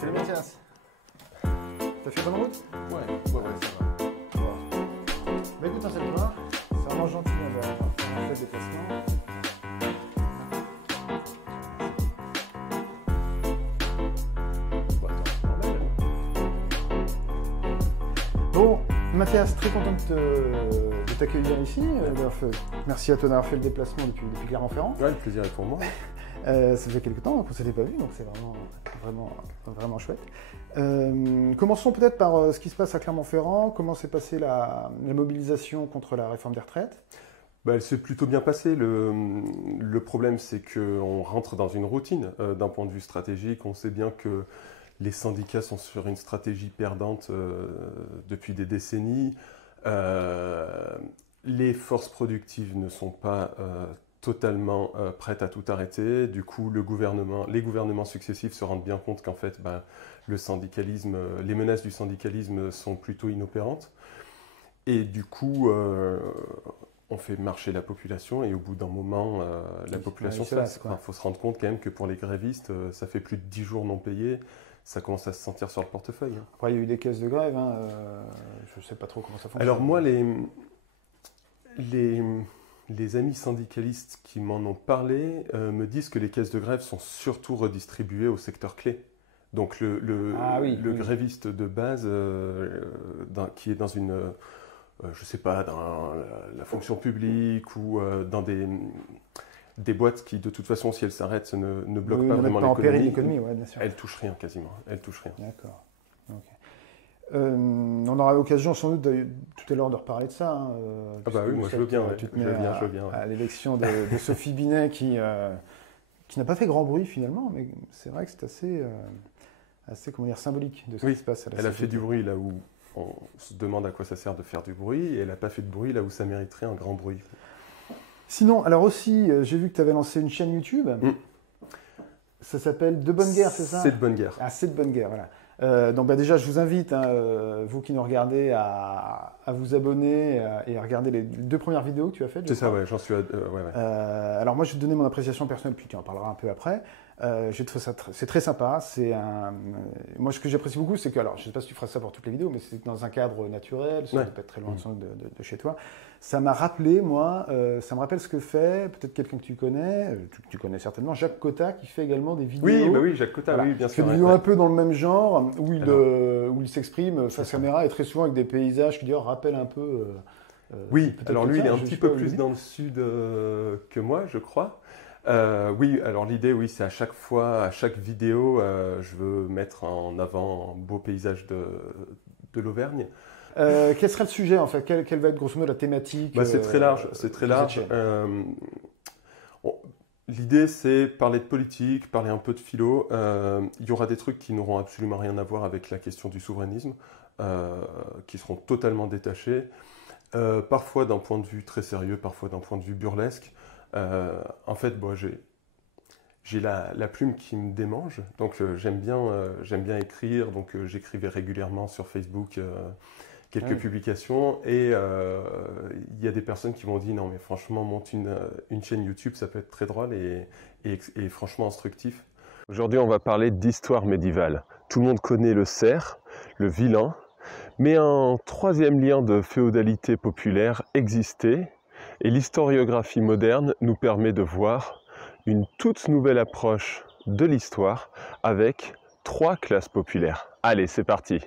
Salut Mathias. T'as fait bonne route? Ouais, ça va. Bon. Bah écoute, installe-toi. C'est vraiment gentil d'avoir fait le déplacement. Bon, Mathias, très content de t'accueillir ici. Merci à toi d'avoir fait le déplacement depuis Clermont-Ferrand. Ouais, le plaisir est pour moi. Ça fait quelques temps qu'on ne s'était pas vu, donc c'est vraiment chouette. Commençons peut-être par ce qui se passe à Clermont-Ferrand. Comment s'est passée la mobilisation contre la réforme des retraites? Bah, elle s'est plutôt bien passée. Le problème, c'est qu'on rentre dans une routine d'un point de vue stratégique. On sait bien que les syndicats sont sur une stratégie perdante depuis des décennies. Les forces productives ne sont pas totalement prêtes à tout arrêter. Du coup, les gouvernements successifs se rendent bien compte qu'en fait, le syndicalisme, les menaces du syndicalisme sont plutôt inopérantes. Et du coup, on fait marcher la population et au bout d'un moment, la population, il faut se rendre compte quand même que pour les grévistes, ça fait plus de 10 jours non payés. Ça commence à se sentir sur le portefeuille. Après, il y a eu des caisses de grève. Je ne sais pas trop comment ça fonctionne. Alors moi, les amis syndicalistes qui m'en ont parlé me disent que les caisses de grève sont surtout redistribuées au secteur clé. Donc le gréviste de base qui est dans une, je sais pas, dans la fonction publique ou dans des boîtes qui, de toute façon, si elles s'arrêtent, ne bloquent pas vraiment l'économie. Ouais, bien sûr. Elles touchent rien quasiment. Elles touchent rien. D'accord. Okay. On aura l'occasion sans doute tout à l'heure de reparler de ça. Ah bah oui, moi je veux bien. Tu te mets à l'élection de Sophie Binet qui n'a pas fait grand bruit finalement, mais c'est vrai que c'est assez comment dire, symbolique de ce qui se passe à la Elle a fait du bruit là où on se demande à quoi ça sert de faire du bruit, et elle n'a pas fait de bruit là où ça mériterait un grand bruit. Sinon, alors aussi, j'ai vu que tu avais lancé une chaîne YouTube. Ça s'appelle De Bonne Guerre, c'est ça? C'est de bonne guerre. Ah, c'est de bonne guerre, voilà. Donc déjà, je vous invite, vous qui nous regardez, à vous abonner et à regarder les 2 premières vidéos que tu as faites. C'est ça, ouais, j'en suis... alors moi, je vais te donner mon appréciation personnelle, puis tu en parleras un peu après. J'ai trouvé ça c'est très sympa. Moi, ce que j'apprécie beaucoup, c'est que, alors, je ne sais pas si tu feras ça pour toutes les vidéos, mais c'est dans un cadre naturel, ça ne peut pas être très loin de chez toi. Ça m'a rappelé, moi, ça me rappelle ce que fait peut-être quelqu'un que tu connais, tu connais certainement, Jacques Cotta, qui fait également des vidéos. Oui, Jacques Cotta, voilà. Oui, bien sûr. Il fait des vidéos un peu dans le même genre, où il s'exprime face caméra, et très souvent avec des paysages qui d'ailleurs rappellent un peu... oui, alors lui, il est un petit peu plus dans le sud que moi, je crois. Oui, alors l'idée, oui, c'est à chaque vidéo, je veux mettre en avant un beau paysage de l'Auvergne. Quel serait le sujet en fait? Quelle va être grosso modo la thématique? C'est très large. L'idée, c'est parler de politique, parler un peu de philo. Il y aura des trucs qui n'auront absolument rien à voir avec la question du souverainisme, qui seront totalement détachés. Parfois d'un point de vue très sérieux, parfois d'un point de vue burlesque. En fait, j'ai la plume qui me démange, donc j'aime bien écrire, donc j'écrivais régulièrement sur Facebook quelques publications, et il y a des personnes qui m'ont dit non mais franchement, monte une chaîne YouTube, ça peut être très drôle et franchement instructif. Aujourd'hui, on va parler d'histoire médiévale. Tout le monde connaît le cerf, le vilain, mais un troisième lien de féodalité populaire existait, et l'historiographie moderne nous permet de voir une toute nouvelle approche de l'histoire avec 3 classes populaires. Allez, c'est parti!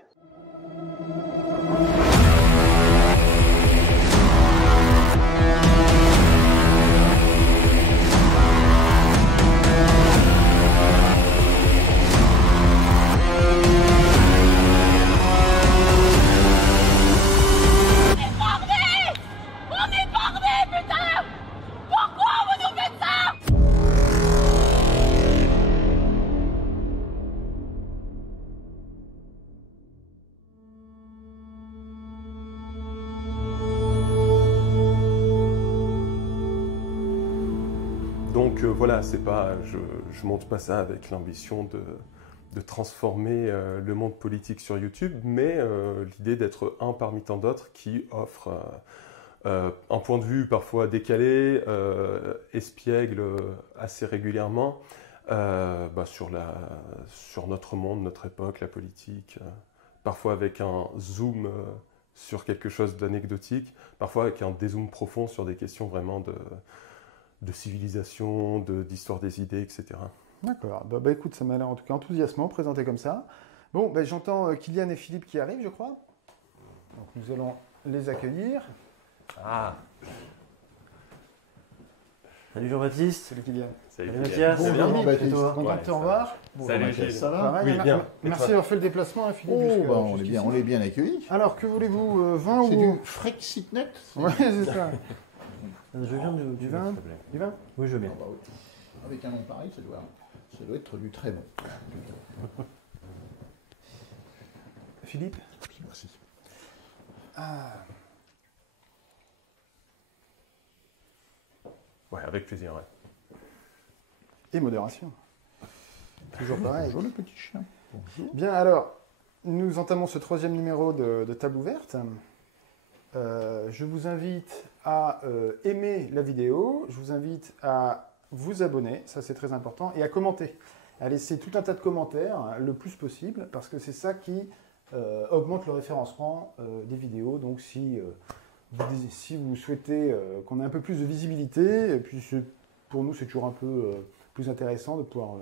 Donc voilà, c'est pas, je monte pas ça avec l'ambition de transformer le monde politique sur YouTube, mais l'idée d'être un parmi tant d'autres qui offre un point de vue parfois décalé, espiègle assez régulièrement, sur notre monde, notre époque, la politique, parfois avec un zoom sur quelque chose d'anecdotique, parfois avec un dézoom profond sur des questions vraiment de civilisation, d'histoire des idées, etc. D'accord. Bah, écoute, ça m'a l'air en tout cas enthousiasmant, présenté comme ça. Bon, bah, j'entends Kylian et Philippe qui arrivent, je crois. Donc nous allons les accueillir. Ah. Salut Jean-Baptiste. Salut Kylian. Salut Mathias. Bon, bien, Philippe, Baptiste. content de te revoir. Bon, Salut, bah, Philippe. Ça va pareil, Oui, bien. Merci d'avoir fait le déplacement, hein, Philippe. On est bien accueillis. Alors, que voulez-vous, vin C'est ou... du Frexitnet. Ouais, c'est ça. Je veux bien Du vin s'il te plaît. Du vin? Oui, je veux bien. Ah bah oui. Avec un nom pareil, ça doit être du très bon. Philippe? Merci. Ah, Ouais, avec plaisir. Ouais. et modération. Toujours pareil. Bonjour le petit chien. Bonjour. Bien, alors, nous entamons ce 3e numéro de Table ouverte. Je vous invite à aimer la vidéo, je vous invite à vous abonner, ça c'est très important, et à commenter, à laisser tout un tas de commentaires, hein, le plus possible, parce que c'est ça qui augmente le référencement des vidéos. Donc si vous souhaitez qu'on ait un peu plus de visibilité, et puis pour nous c'est toujours un peu plus intéressant de pouvoir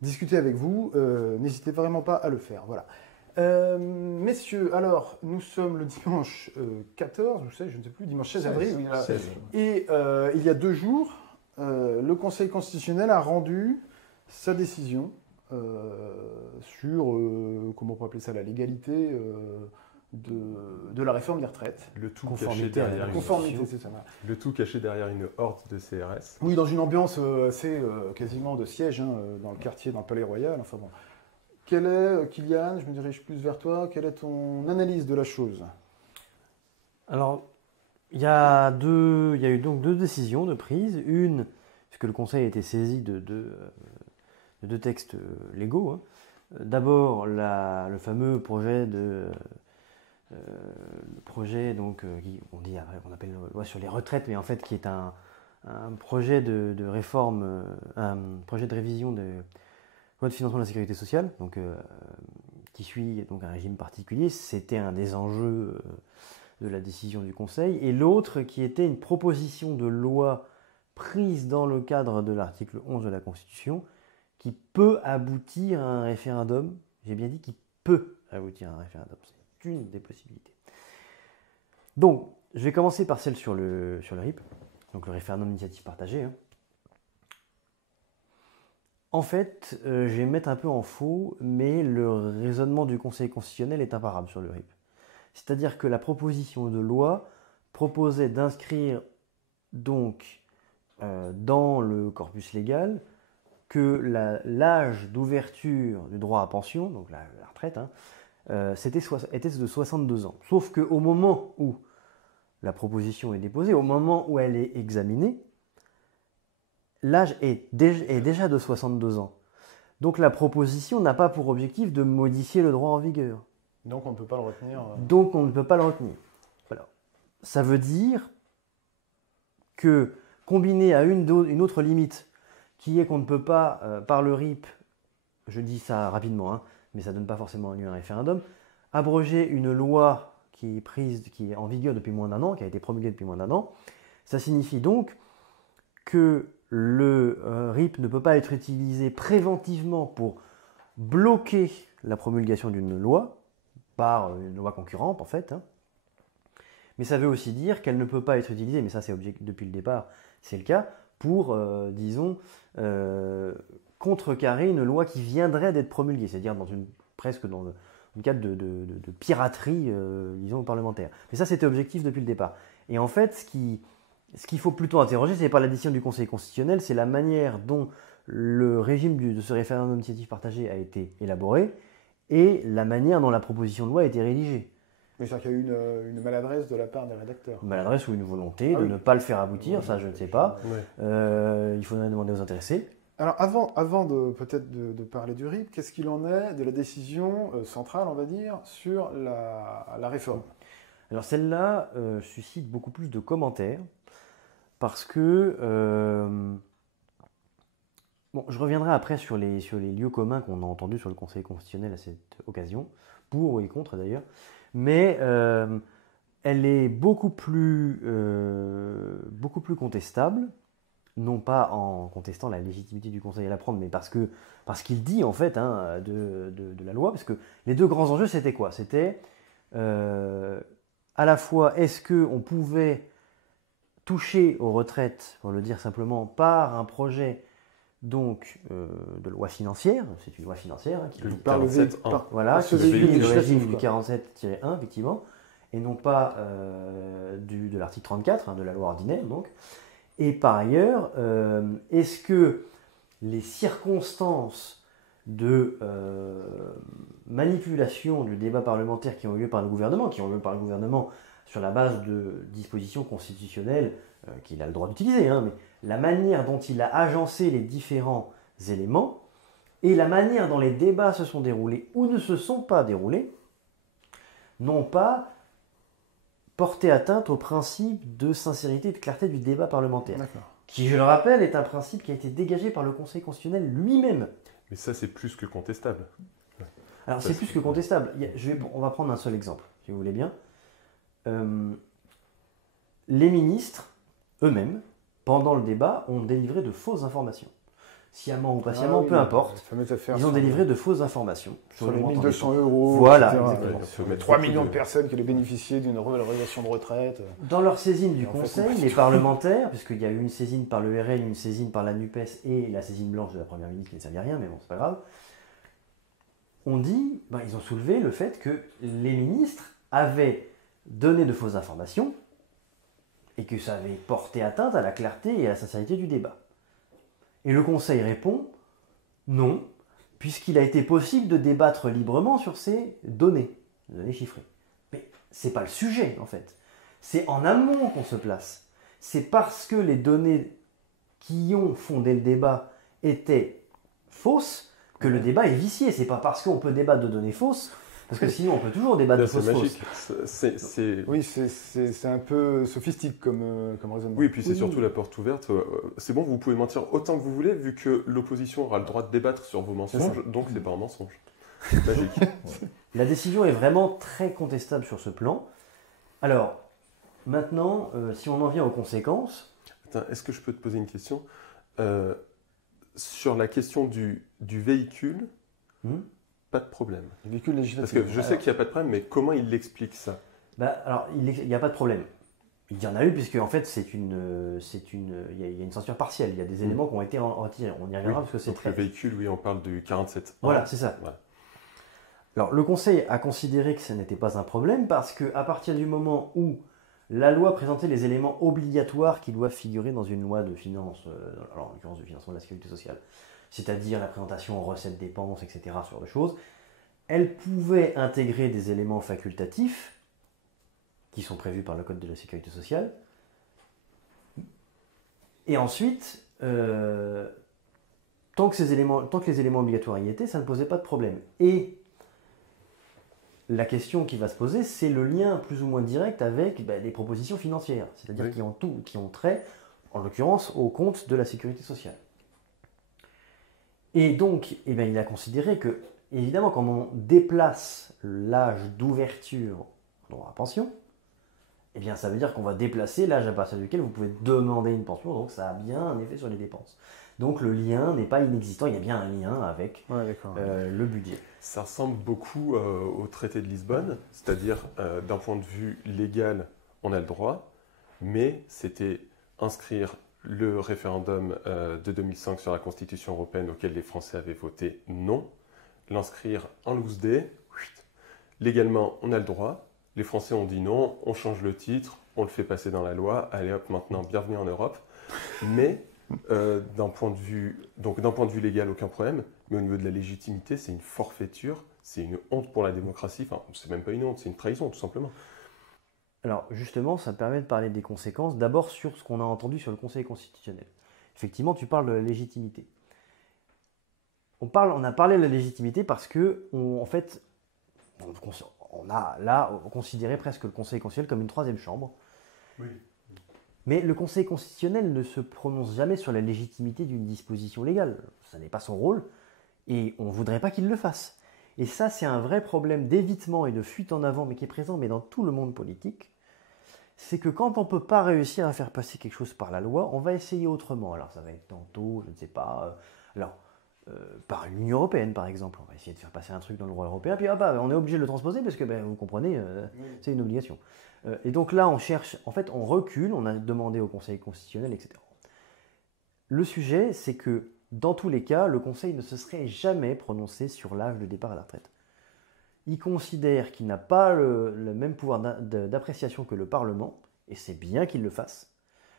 discuter avec vous, n'hésitez vraiment pas à le faire. Voilà. Messieurs, alors, nous sommes le dimanche 14, je ne sais plus, dimanche 16 avril. Oui, voilà. 16. Et il y a 2 jours, le Conseil constitutionnel a rendu sa décision sur, comment on peut appeler ça, la légalité de la réforme des retraites. Le tout Conformité caché à la derrière une, Conformité, c'est ça. Voilà. le tout caché derrière une horde de CRS. Oui, dans une ambiance assez quasiment de siège, hein, dans le quartier, dans le Palais Royal. Enfin bon. Quelle est, Kylian, je me dirige plus vers toi, quelle est ton analyse de la chose? Alors, il y a eu donc 2 décisions de prise. Une, puisque le Conseil a été saisi de 2 textes légaux. Hein. D'abord, le fameux projet on appelle loi sur les retraites, mais en fait qui est un projet de réforme, un projet de révision de loi de financement de la sécurité sociale, donc qui suit donc un régime particulier. C'était un des enjeux de la décision du Conseil. Et l'autre qui était une proposition de loi prise dans le cadre de l'article 11 de la Constitution, qui peut aboutir à un référendum. J'ai bien dit qui peut aboutir à un référendum. C'est une des possibilités. Donc, je vais commencer par celle sur le RIP, donc le référendum d'initiative partagée. Hein. En fait, je vais me mettre un peu en faux, mais le raisonnement du Conseil constitutionnel est imparable sur le RIP. C'est-à-dire que la proposition de loi proposait d'inscrire donc dans le corpus légal que l'âge d'ouverture du droit à pension, donc la retraite, hein, était de 62 ans. Sauf qu'au moment où la proposition est déposée, au moment où elle est examinée, l'âge est déjà de 62 ans. Donc la proposition n'a pas pour objectif de modifier le droit en vigueur. Donc on ne peut pas le retenir. Donc on ne peut pas le retenir. Voilà. Ça veut dire que, combiné à une autre limite, qui est qu'on ne peut pas, par le RIP, je dis ça rapidement, hein, mais ça ne donne pas forcément lieu à un référendum, abroger une loi qui est en vigueur depuis moins d'1 an, qui a été promulguée depuis moins d'1 an, ça signifie donc que le RIP ne peut pas être utilisé préventivement pour bloquer la promulgation d'une loi, par une loi concurrente en fait, hein. Mais ça veut aussi dire qu'elle ne peut pas être utilisée, mais ça c'est depuis le départ, c'est le cas, pour, contrecarrer une loi qui viendrait d'être promulguée, c'est-à-dire presque dans le cadre de piraterie, disons, parlementaire. Mais ça c'était objectif depuis le départ. Et en fait, ce qu'il faut plutôt interroger, ce n'est pas la décision du Conseil constitutionnel, c'est la manière dont le régime de ce référendum d'initiative partagée a été élaboré et la manière dont la proposition de loi a été rédigée. Mais c'est-à-dire qu'il y a eu une maladresse de la part des rédacteurs. Une maladresse ou une volonté de ne pas le faire aboutir, ça je ne sais pas. Ouais. Il faudrait demander aux intéressés. Alors avant peut-être de parler du RIP, qu'est-ce qu'il en est de la décision centrale, on va dire, sur la réforme? Alors celle-là suscite beaucoup plus de commentaires parce que Bon, je reviendrai après sur les lieux communs qu'on a entendus sur le Conseil constitutionnel à cette occasion, pour et contre d'ailleurs, mais elle est beaucoup plus contestable, non pas en contestant la légitimité du Conseil à la prendre, mais parce qu'il dit en fait de la loi, parce que les deux grands enjeux c'était quoi? C'était à la fois est-ce qu'on pouvait toucher aux retraites, pour le dire simplement, par un projet donc de loi financière, c'est une loi financière qui Par le 47.1. voilà, ce qui suit véhicule le régime législatif, du 47-1 effectivement, et non pas de l'article 34 de la loi ordinaire donc. Et par ailleurs, est-ce que les circonstances de manipulation du débat parlementaire qui ont eu lieu par le gouvernement, sur la base de dispositions constitutionnelles qu'il a le droit d'utiliser, mais la manière dont il a agencé les différents éléments et la manière dont les débats se sont déroulés ou ne se sont pas déroulés, n'ont pas porté atteinte au principe de sincérité et de clarté du débat parlementaire, qui, je le rappelle, est un principe qui a été dégagé par le Conseil constitutionnel lui-même. Mais ça, c'est plus que contestable. Alors, c'est plus que contestable. On va prendre un seul exemple, si vous voulez bien. Les ministres, eux-mêmes, pendant le débat, ont délivré de fausses informations. Sciemment ou patiemment, peu importe. Ils ont délivré de fausses informations. Sur les 1200 euros, voilà, exactement. 3 millions de personnes qui allaient bénéficier d'une revalorisation de retraite. Dans leur saisine du Conseil, les parlementaires, puisqu'il y a eu une saisine par le RN, une saisine par la NUPES et la saisine blanche de la Première ministre qui ne servait à rien, mais bon, c'est pas grave, ils ont soulevé le fait que les ministres avaient donné de fausses informations et que ça avait porté atteinte à la clarté et à la sincérité du débat. Et le Conseil répond non, puisqu'il a été possible de débattre librement sur ces données chiffrées. Mais ce n'est pas le sujet, en fait. C'est en amont qu'on se place. C'est parce que les données qui ont fondé le débat étaient fausses que le débat est vicié. C'est pas parce qu'on peut débattre de données fausses, parce que sinon on peut toujours débattre de fausses. C'est magique. Oui, c'est un peu sophistique comme raisonnement. Oui, et puis c'est surtout la porte ouverte. C'est bon, vous pouvez mentir autant que vous voulez, vu que l'opposition aura le droit de débattre sur vos mensonges, donc c'est pas un mensonge. C'est magique. La décision est vraiment très contestable sur ce plan. Alors, maintenant, si on en vient aux conséquences... Attends, est-ce que je peux te poser une question sur la question du véhicule pas de problème. Le véhicule législatif. Parce que je sais qu'il n'y a pas de problème, mais comment il explique ça? Alors, il n'y a pas de problème. Il y en a eu, puisque en fait, il y a une censure partielle. Il y a des éléments qui ont été retirés. On y reviendra parce que c'est très... Le véhicule, oui, on parle du 47. Voilà, c'est ça. Voilà. Alors, le Conseil a considéré que ce n'était pas un problème parce qu'à partir du moment où la loi présentait les éléments obligatoires qui doivent figurer dans une loi de finances, alors en l'occurrence de financement de la sécurité sociale, c'est-à-dire la présentation en recettes-dépenses, etc., ce genre de choses, elle pouvait intégrer des éléments facultatifs qui sont prévus par le Code de la sécurité sociale. Et ensuite, tant que les éléments obligatoires y étaient, ça ne posait pas de problème. Et la question qui va se poser, c'est le lien plus ou moins direct avec les propositions financières, c'est-à-dire qui ont trait, en l'occurrence, au compte de la sécurité sociale. Et donc, il a considéré que, évidemment, quand on déplace l'âge d'ouverture dans la pension, ça veut dire qu'on va déplacer l'âge à partir duquel vous pouvez demander une pension, donc ça a bien un effet sur les dépenses. Donc le lien n'est pas inexistant, il y a bien un lien avec le budget. Ça ressemble beaucoup au traité de Lisbonne, c'est-à-dire d'un point de vue légal, on a le droit, mais c'était inscrire le référendum de 2005 sur la Constitution européenne auquel les Français avaient voté non, l'inscrire en loose day, légalement on a le droit, les Français ont dit non, on change le titre, on le fait passer dans la loi, allez hop, maintenant bienvenue en Europe, mais d'un point de vue légal, aucun problème, mais au niveau de la légitimité, c'est une forfaiture, c'est une honte pour la démocratie, enfin c'est même pas une honte, c'est une trahison tout simplement. Alors justement, ça me permet de parler des conséquences, d'abord sur ce qu'on a entendu sur le Conseil constitutionnel. Effectivement, tu parles de la légitimité. On a parlé de la légitimité parce que, on a là considéré presque le Conseil constitutionnel comme une troisième chambre. Oui. Mais le Conseil constitutionnel ne se prononce jamais sur la légitimité d'une disposition légale. Ça n'est pas son rôle et on ne voudrait pas qu'il le fasse. Et ça, c'est un vrai problème d'évitement et de fuite en avant, mais qui est présent dans tout le monde politique. C'est que quand on ne peut pas réussir à faire passer quelque chose par la loi, on va essayer autrement. Alors ça va être tantôt, je ne sais pas, par l'Union européenne par exemple. On va essayer de faire passer un truc dans le droit européen, puis on est obligé de le transposer parce que vous comprenez, c'est une obligation. Et donc là, on cherche, en fait, on recule, on a demandé au Conseil constitutionnel, etc. Le sujet, c'est que dans tous les cas, le Conseil ne se serait jamais prononcé sur l'âge de départ à la retraite. Il considère qu'il n'a pas le même pouvoir d'appréciation que le Parlement, et c'est bien qu'il le fasse,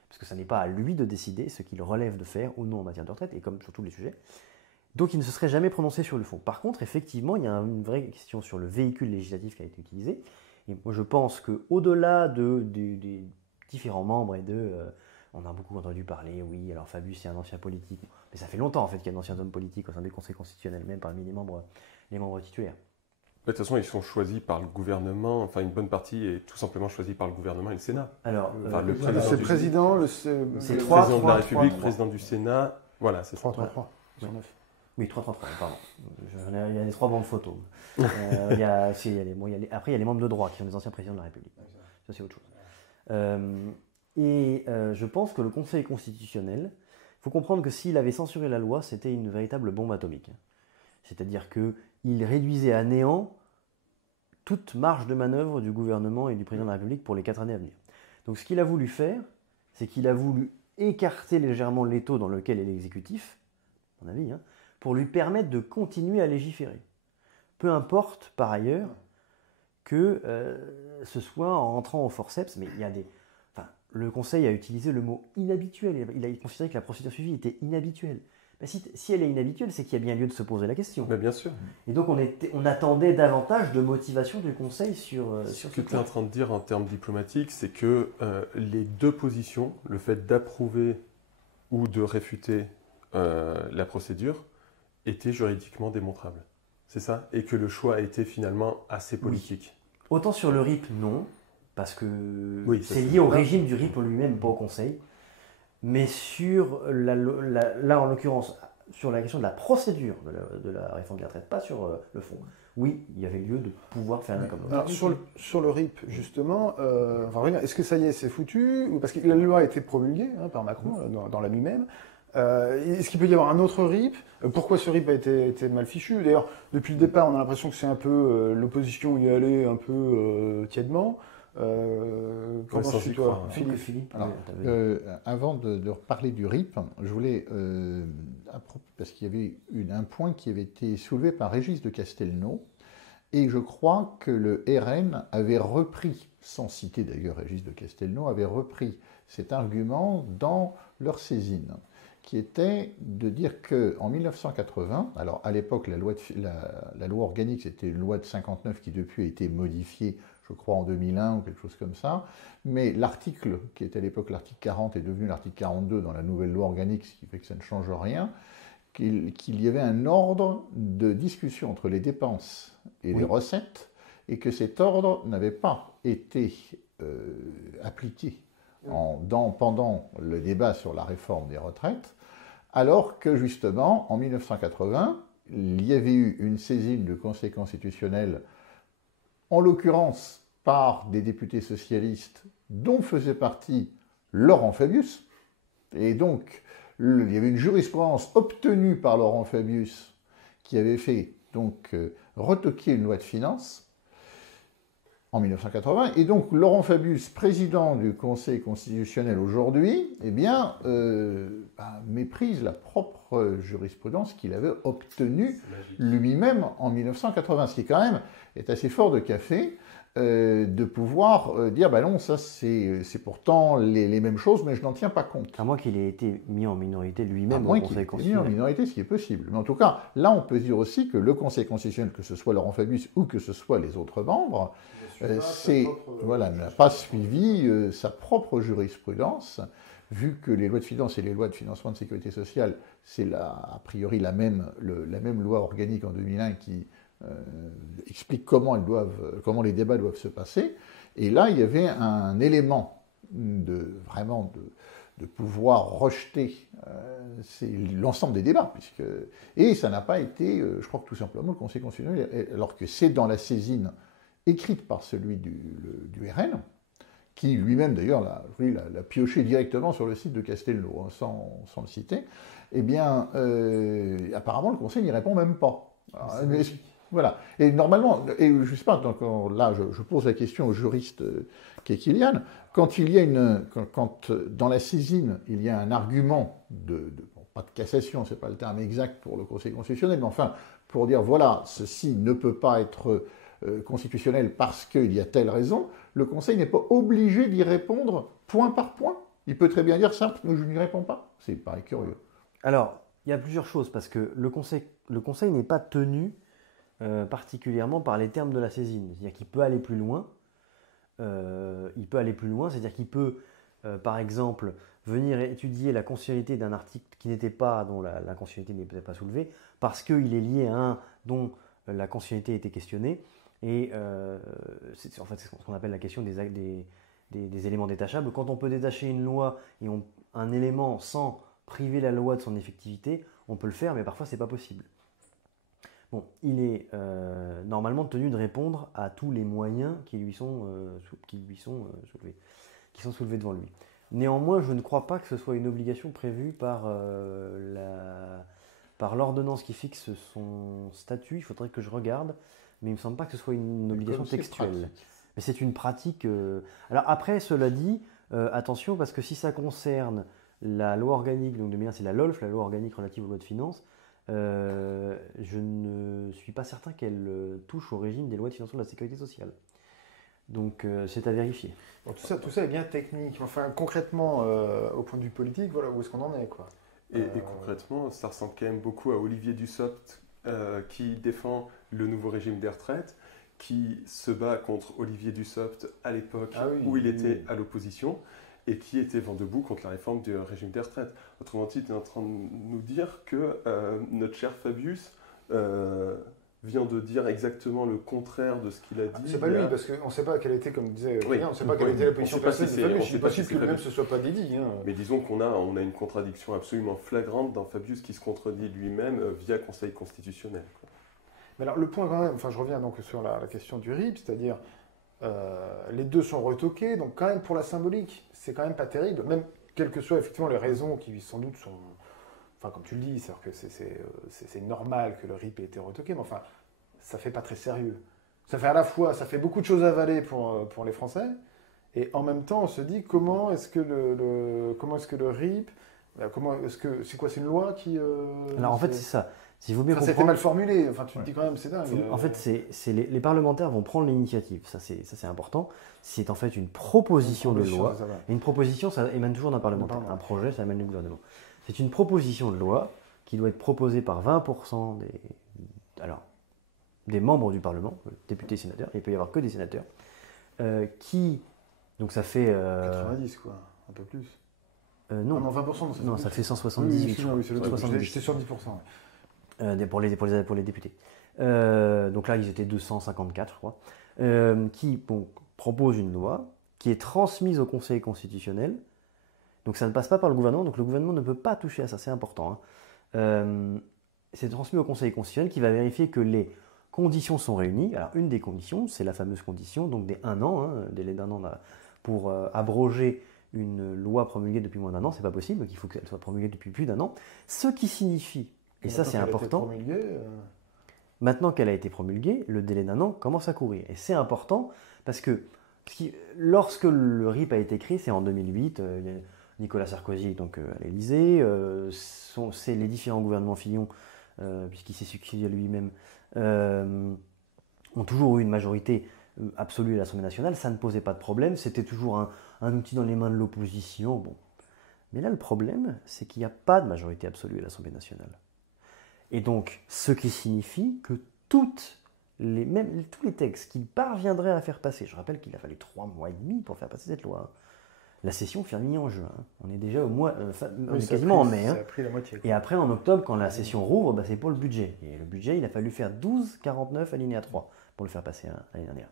parce que ce n'est pas à lui de décider ce qu'il relève de faire ou non en matière de retraite, et comme sur tous les sujets. Donc il ne se serait jamais prononcé sur le fond. Par contre, effectivement, il y a une vraie question sur le véhicule législatif qui a été utilisé, et moi je pense qu'au-delà des différents membres on a beaucoup entendu parler, oui, alors Fabius c'est un ancien politique, mais ça fait longtemps en fait qu'il y a d'anciens hommes politiques au sein du Conseil constitutionnel, même parmi les membres titulaires. De toute façon, ils sont choisis par le gouvernement, enfin une bonne partie est tout simplement choisie par le gouvernement et le Sénat. Alors, le c'est le président, président de la République, le président du Sénat, voilà, c'est 3-3-3. Oui, 3-3-3, pardon. Il y a les 3 bandes photos. Après, il y a les membres de droit qui sont des anciens présidents de la République. Ça, c'est autre chose. Je pense que le Conseil constitutionnel, il faut comprendre que s'il avait censuré la loi, c'était une véritable bombe atomique. C'est-à-dire qu'il réduisait à néant toute marge de manœuvre du gouvernement et du président de la République pour les 4 années à venir. Donc ce qu'il a voulu faire, c'est qu'il a voulu écarter légèrement l'étau dans lequel est l'exécutif, à mon avis, pour lui permettre de continuer à légiférer. Peu importe, par ailleurs, que ce soit en rentrant au forceps, mais il y a des... Le Conseil a utilisé le mot inhabituel. Il a considéré que la procédure suivie était inhabituelle. Ben, si elle est inhabituelle, c'est qu'il y a bien lieu de se poser la question. Ben, bien sûr. Et donc on attendait davantage de motivation du Conseil sur ce que tu es en train de dire en termes diplomatiques, c'est que les 2 positions, le fait d'approuver ou de réfuter la procédure, étaient juridiquement démontrables. C'est ça? Et que le choix a été finalement assez politique. Oui. Autant sur le RIP, non. Parce que c'est lié au régime du RIP lui-même, pas au Conseil. Mais sur là, en l'occurrence, sur la question de la procédure de la réforme de la retraite, pas sur le fond. Oui, il y avait lieu de pouvoir faire un comme ça. Sur le RIP, justement, est-ce que ça y est, c'est foutu? Parce que la loi a été promulguée par Macron dans la nuit même. Est-ce qu'il peut y avoir un autre RIP? Pourquoi ce RIP a été mal fichu? D'ailleurs, depuis le départ, on a l'impression que c'est un peu l'opposition y allait un peu tièdement. Comment suis toi, Philippe? Alors, avant de reparler du RIP, je voulais, parce qu'il y avait un point qui avait été soulevé par Régis de Castelnau, et je crois que le RN avait repris, sans citer d'ailleurs Régis de Castelnau, avait repris cet argument dans leur saisine, qui était de dire qu'en 1980, alors à l'époque la loi organique c'était une loi de 59 qui depuis a été modifiée, je crois en 2001 ou quelque chose comme ça, mais l'article qui était à l'époque l'article 40 est devenu l'article 42 dans la nouvelle loi organique, ce qui fait que ça ne change rien, qu'il y avait un ordre de discussion entre les dépenses et les recettes, et que cet ordre n'avait pas été appliqué pendant le débat sur la réforme des retraites, alors que justement, en 1980, il y avait eu une saisine du Conseil constitutionnel, en l'occurrence par des députés socialistes dont faisait partie Laurent Fabius, et donc il y avait une jurisprudence obtenue par Laurent Fabius qui avait fait donc retoquer une loi de finances en 1980, et donc Laurent Fabius, président du Conseil constitutionnel aujourd'hui, méprise la propre jurisprudence qu'il avait obtenue lui-même en 1980, ce qui quand même est assez fort de café, de pouvoir dire non, ça c'est pourtant les mêmes choses, mais je n'en tiens pas compte. À moins qu'il ait été mis en minorité lui-même au Conseil constitutionnel. Mis en minorité, ce qui est possible. Mais en tout cas, là on peut dire aussi que le Conseil constitutionnel, que ce soit Laurent Fabius ou que ce soit les autres membres, n'a pas suivi sa propre jurisprudence, vu que les lois de finances et les lois de financement de sécurité sociale, c'est a priori la même loi organique en 2001 qui explique comment les débats doivent se passer. Et là, il y avait un élément vraiment de pouvoir rejeter l'ensemble des débats. Et ça n'a pas été, je crois que tout simplement, le Conseil constitutionnel, alors que c'est dans la saisine écrite par celui du RN, qui lui-même d'ailleurs l'a pioché directement sur le site de Castelnau, hein, sans le citer, eh bien, apparemment, le Conseil n'y répond même pas. Alors, voilà. Et normalement, et je ne sais pas, donc, là, je pose la question au juriste qu'est Kylian, quand dans la saisine, il y a un argument bon, pas de cassation, c'est pas le terme exact pour le Conseil constitutionnel, mais enfin, pour dire, voilà, ceci ne peut pas être constitutionnel parce qu'il y a telle raison, le Conseil n'est pas obligé d'y répondre point par point. Il peut très bien dire simple, je n'y réponds pas. C'est pareil curieux. Alors, il y a plusieurs choses, parce que le Conseil n'est pas tenu particulièrement par les termes de la saisine. C'est-à-dire qu'il peut aller plus loin. C'est-à-dire qu'il peut, par exemple, venir étudier la constitutionnalité d'un article dont la constitutionnalité n'est peut-être pas soulevée, parce qu'il est lié à un dont la constitutionnalité a été questionnée. Et c'est ce qu'on appelle la question des éléments détachables. Quand on peut détacher une loi et un élément sans priver la loi de son effectivité, on peut le faire, mais parfois c'est pas possible. Bon, il est normalement tenu de répondre à tous les moyens qui sont soulevés devant lui. Néanmoins, je ne crois pas que ce soit une obligation prévue par l'ordonnance qui fixe son statut. Il faudrait que je regarde, mais il ne me semble pas que ce soit une obligation textuelle. Mais c'est une pratique. Alors après, cela dit, attention, parce que si ça concerne la loi organique, donc de mémoire c'est la LOLF, la loi organique relative aux lois de finances, je ne suis pas certain qu'elle touche au régime des lois de financement de la sécurité sociale. Donc c'est à vérifier. Bon, tout ça est bien technique. Enfin, concrètement, au point de vue politique, voilà où est-ce qu'on en est, quoi. Et concrètement, ça ressemble quand même beaucoup à Olivier Dussopt qui défend le nouveau régime des retraites, qui se bat contre Olivier Dussopt à l'époque où il était à l'opposition et qui était vent debout contre la réforme du régime des retraites. Autrement dit, tu es en train de nous dire que notre cher Fabius vient de dire exactement le contraire de ce qu'il a dit. C'est pas lui, parce qu'on ne sait pas quelle était, comme disait Julien, on ne sait pas quelle était la position personnelle de Fabius. Il est possible que même ce ne soit pas dédié. Hein. Mais disons qu'on a une contradiction absolument flagrante dans Fabius qui se contredit lui-même via Conseil constitutionnel. Mais alors le point quand même, enfin je reviens donc sur la question du RIP, c'est-à-dire les deux sont retoqués, donc quand même pour la symbolique, c'est quand même pas terrible, même quelles que soient effectivement les raisons qui sans doute sont, enfin comme tu le dis, c'est-à-dire que c'est normal que le RIP ait été retoqué, mais enfin ça fait pas très sérieux. Ça fait à la fois, ça fait beaucoup de choses à avaler pour les Français, et en même temps on se dit comment est-ce que le RIP, c'est quoi, c'est une loi qui... Alors en fait c'est ça. Si vous bien comprendre, c'était mal formulé, enfin tu te dis quand même c'est dingue. En fait, les parlementaires vont prendre l'initiative, ça c'est important. C'est en fait une proposition de loi. Et une proposition, ça émane toujours d'un parlementaire. Un projet, ça émane du gouvernement. C'est une proposition de loi qui doit être proposée par 20% des membres du Parlement, députés et sénateurs, il peut y avoir que des sénateurs, donc ça fait... 90 quoi, un peu plus. Non. Ah non, 20%, non, ça fait 178. Oui, c'est le truc, j'étais sur 10%. Pour les députés. Donc là, ils étaient 254, je crois, qui propose une loi qui est transmise au Conseil constitutionnel. Donc ça ne passe pas par le gouvernement, donc le gouvernement ne peut pas toucher à ça, c'est important. Hein. C'est transmis au Conseil constitutionnel qui va vérifier que les conditions sont réunies. Alors une des conditions, c'est la fameuse condition, donc des 1 an, délai d'1 an pour abroger une loi promulguée depuis moins d'1 an, c'est pas possible, donc il faut qu'elle soit promulguée depuis plus d'1 an. Ce qui signifie, et ça c'est important, maintenant qu'elle a été promulguée, le délai d'1 an commence à courir. Et c'est important parce que lorsque le RIP a été créé, c'est en 2008, Nicolas Sarkozy donc, à l'Élysée, c'est les différents gouvernements Fillon, puisqu'il s'est succédé à lui-même, ont toujours eu une majorité absolue à l'Assemblée nationale, ça ne posait pas de problème, c'était toujours un outil dans les mains de l'opposition. Bon. Mais là, le problème, c'est qu'il n'y a pas de majorité absolue à l'Assemblée nationale. Et donc, ce qui signifie que tous les textes qu'il parviendrait à faire passer, je rappelle qu'il a fallu 3 mois et demi pour faire passer cette loi. La session finit en juin. On est déjà on est quasiment en mai. Ça a pris la moitié. Et après, en octobre, quand la session rouvre, c'est pour le budget. Et le budget, il a fallu faire 12,49 alinéa 3 pour le faire passer l'année dernière.